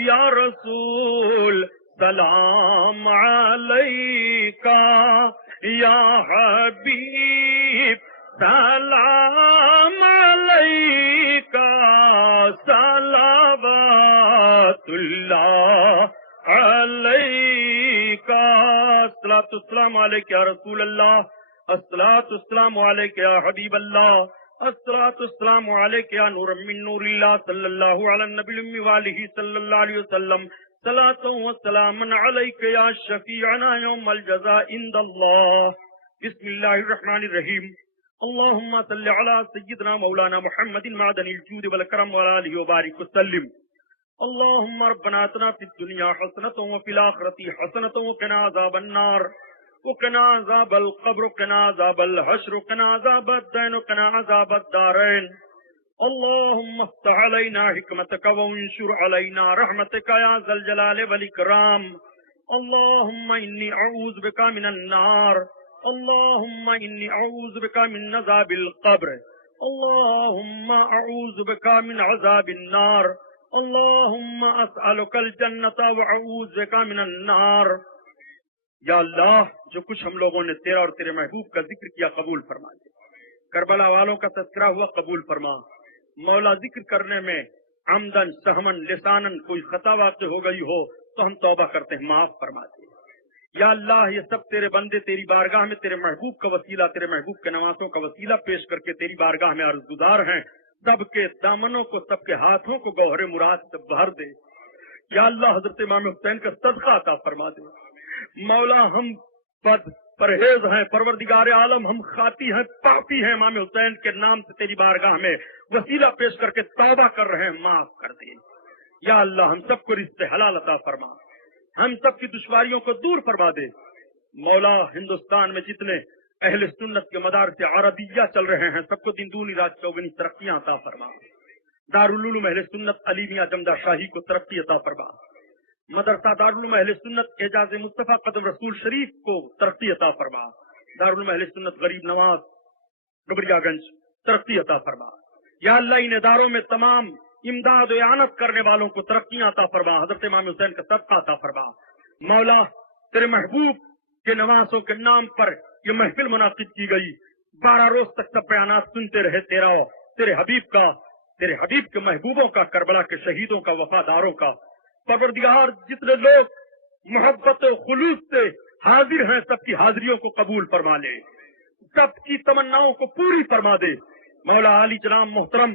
یا رسول سلام علیکہ یا حبیب سلام علیکہ صلوات اللہ علیکہ الصلاۃ والسلام علیکہ یا رسول اللہ الصلاۃ والسلام علیکہ یا حبیب اللہ الصلاۃ والسلام علیکہ یا نور من نور اللہ صلی اللہ علی النبی الأمی وآلہ صلی اللہ علیہ وسلم صلاۃ و سلام علیکہ یا شفیعنا یوم الجزاء عند اللہ بسم اللہ الرحمن الرحیم اللہم صلی علی سیدنا مولانا محمد معدن الجود والکرم وعلی آلہ وبارک وسلم اللہم ربنا آتنا فی الدنیا حسنۃ وفی الآخرۃ حسنۃ وقنا عذاب النار وقنا عذاب القبر وقنا عذاب الحشر وقنا عذاب الدین وقنا عذاب الدارین اللهم افتح علينا حكمتك وانشر علينا رحمتك يا ذا الجلال والإكرام اللهم إني أعوذ بك من النار اللهم إني أعوذ بك من عذاب القبر اللهم أعوذ بك من عذاب النار اللهم أسألك الجنة وأعوذ بك من النار یا اللہ جو کچھ ہم لوگوں نے تیرا اور تیرے محبوب کا ذکر کیا قبول فرما دے کربلا والوں کا تذکرہ ہوا قبول فرما مولا ذکر کرنے میں عمدن سہمن لسانن کوئی خطا واقع ہو گئی ہو تو ہم توبہ کرتے ہیں معاف فرما دے یا اللہ یہ سب تیرے بندے تیری بارگاہ میں تیرے محبوب کا وسیلہ تیرے محبوب کے نوازوں کا وسیلہ پیش کر کے تیری بارگاہ میں عرض گزار ہیں سب کے دامنوں کو سب کے ہاتھوں کو گوہر مراد سے بھر دے یا اللہ حضرت امام حسین کا صدقہ عطا فرما دے مولا ہم پرہیز ہیں پروردگار عالم ہم خاطی ہیں پاپی ہیں امام حسین کے نام سے تیری بارگاہ میں وسیلہ پیش کر کے توبہ کر رہے ہیں معاف کر دے یا اللہ ہم سب کو رزق حلال عطا فرما ہم سب کی دشواریوں کو دور فرما دے مولا ہندوستان میں جتنے اہل سنت کے مدار سے عربیہ چل رہے ہیں سب کو دن دونی رات چوگنی ترقیاں عطا فرما دارالعلوم اہل سنت علی میاں جمدہ شاہی کو ترقی عطا فرما مدرسہ دارالعلوم اہل سنت اعجاز مصطفیٰ قدم رسول شریف کو ترقی عطا فرما دارالعلوم اہل سنت غریب نواز ڈبریا گنج ترقی عطا فرما یا اللہ ان اداروں میں تمام امداد و اعانت کرنے والوں کو ترقیاں عطا فرما حضرت امام حسین کا صدقہ عطا فرما مولا تیرے محبوب کے نوازوں کے نام پر یہ محفل منعقد کی گئی 12 روز تک سب بیانات سنتے رہے تیرے حبیب کے محبوبوں کا کربلا کے شہیدوں کا وفاداروں کا پروردگار جتنے لوگ محبت و خلوص سے حاضر ہیں سب کی حاضریوں کو قبول فرما لے سب کی تمناؤں کو پوری فرما دے مولا علی جناب محترم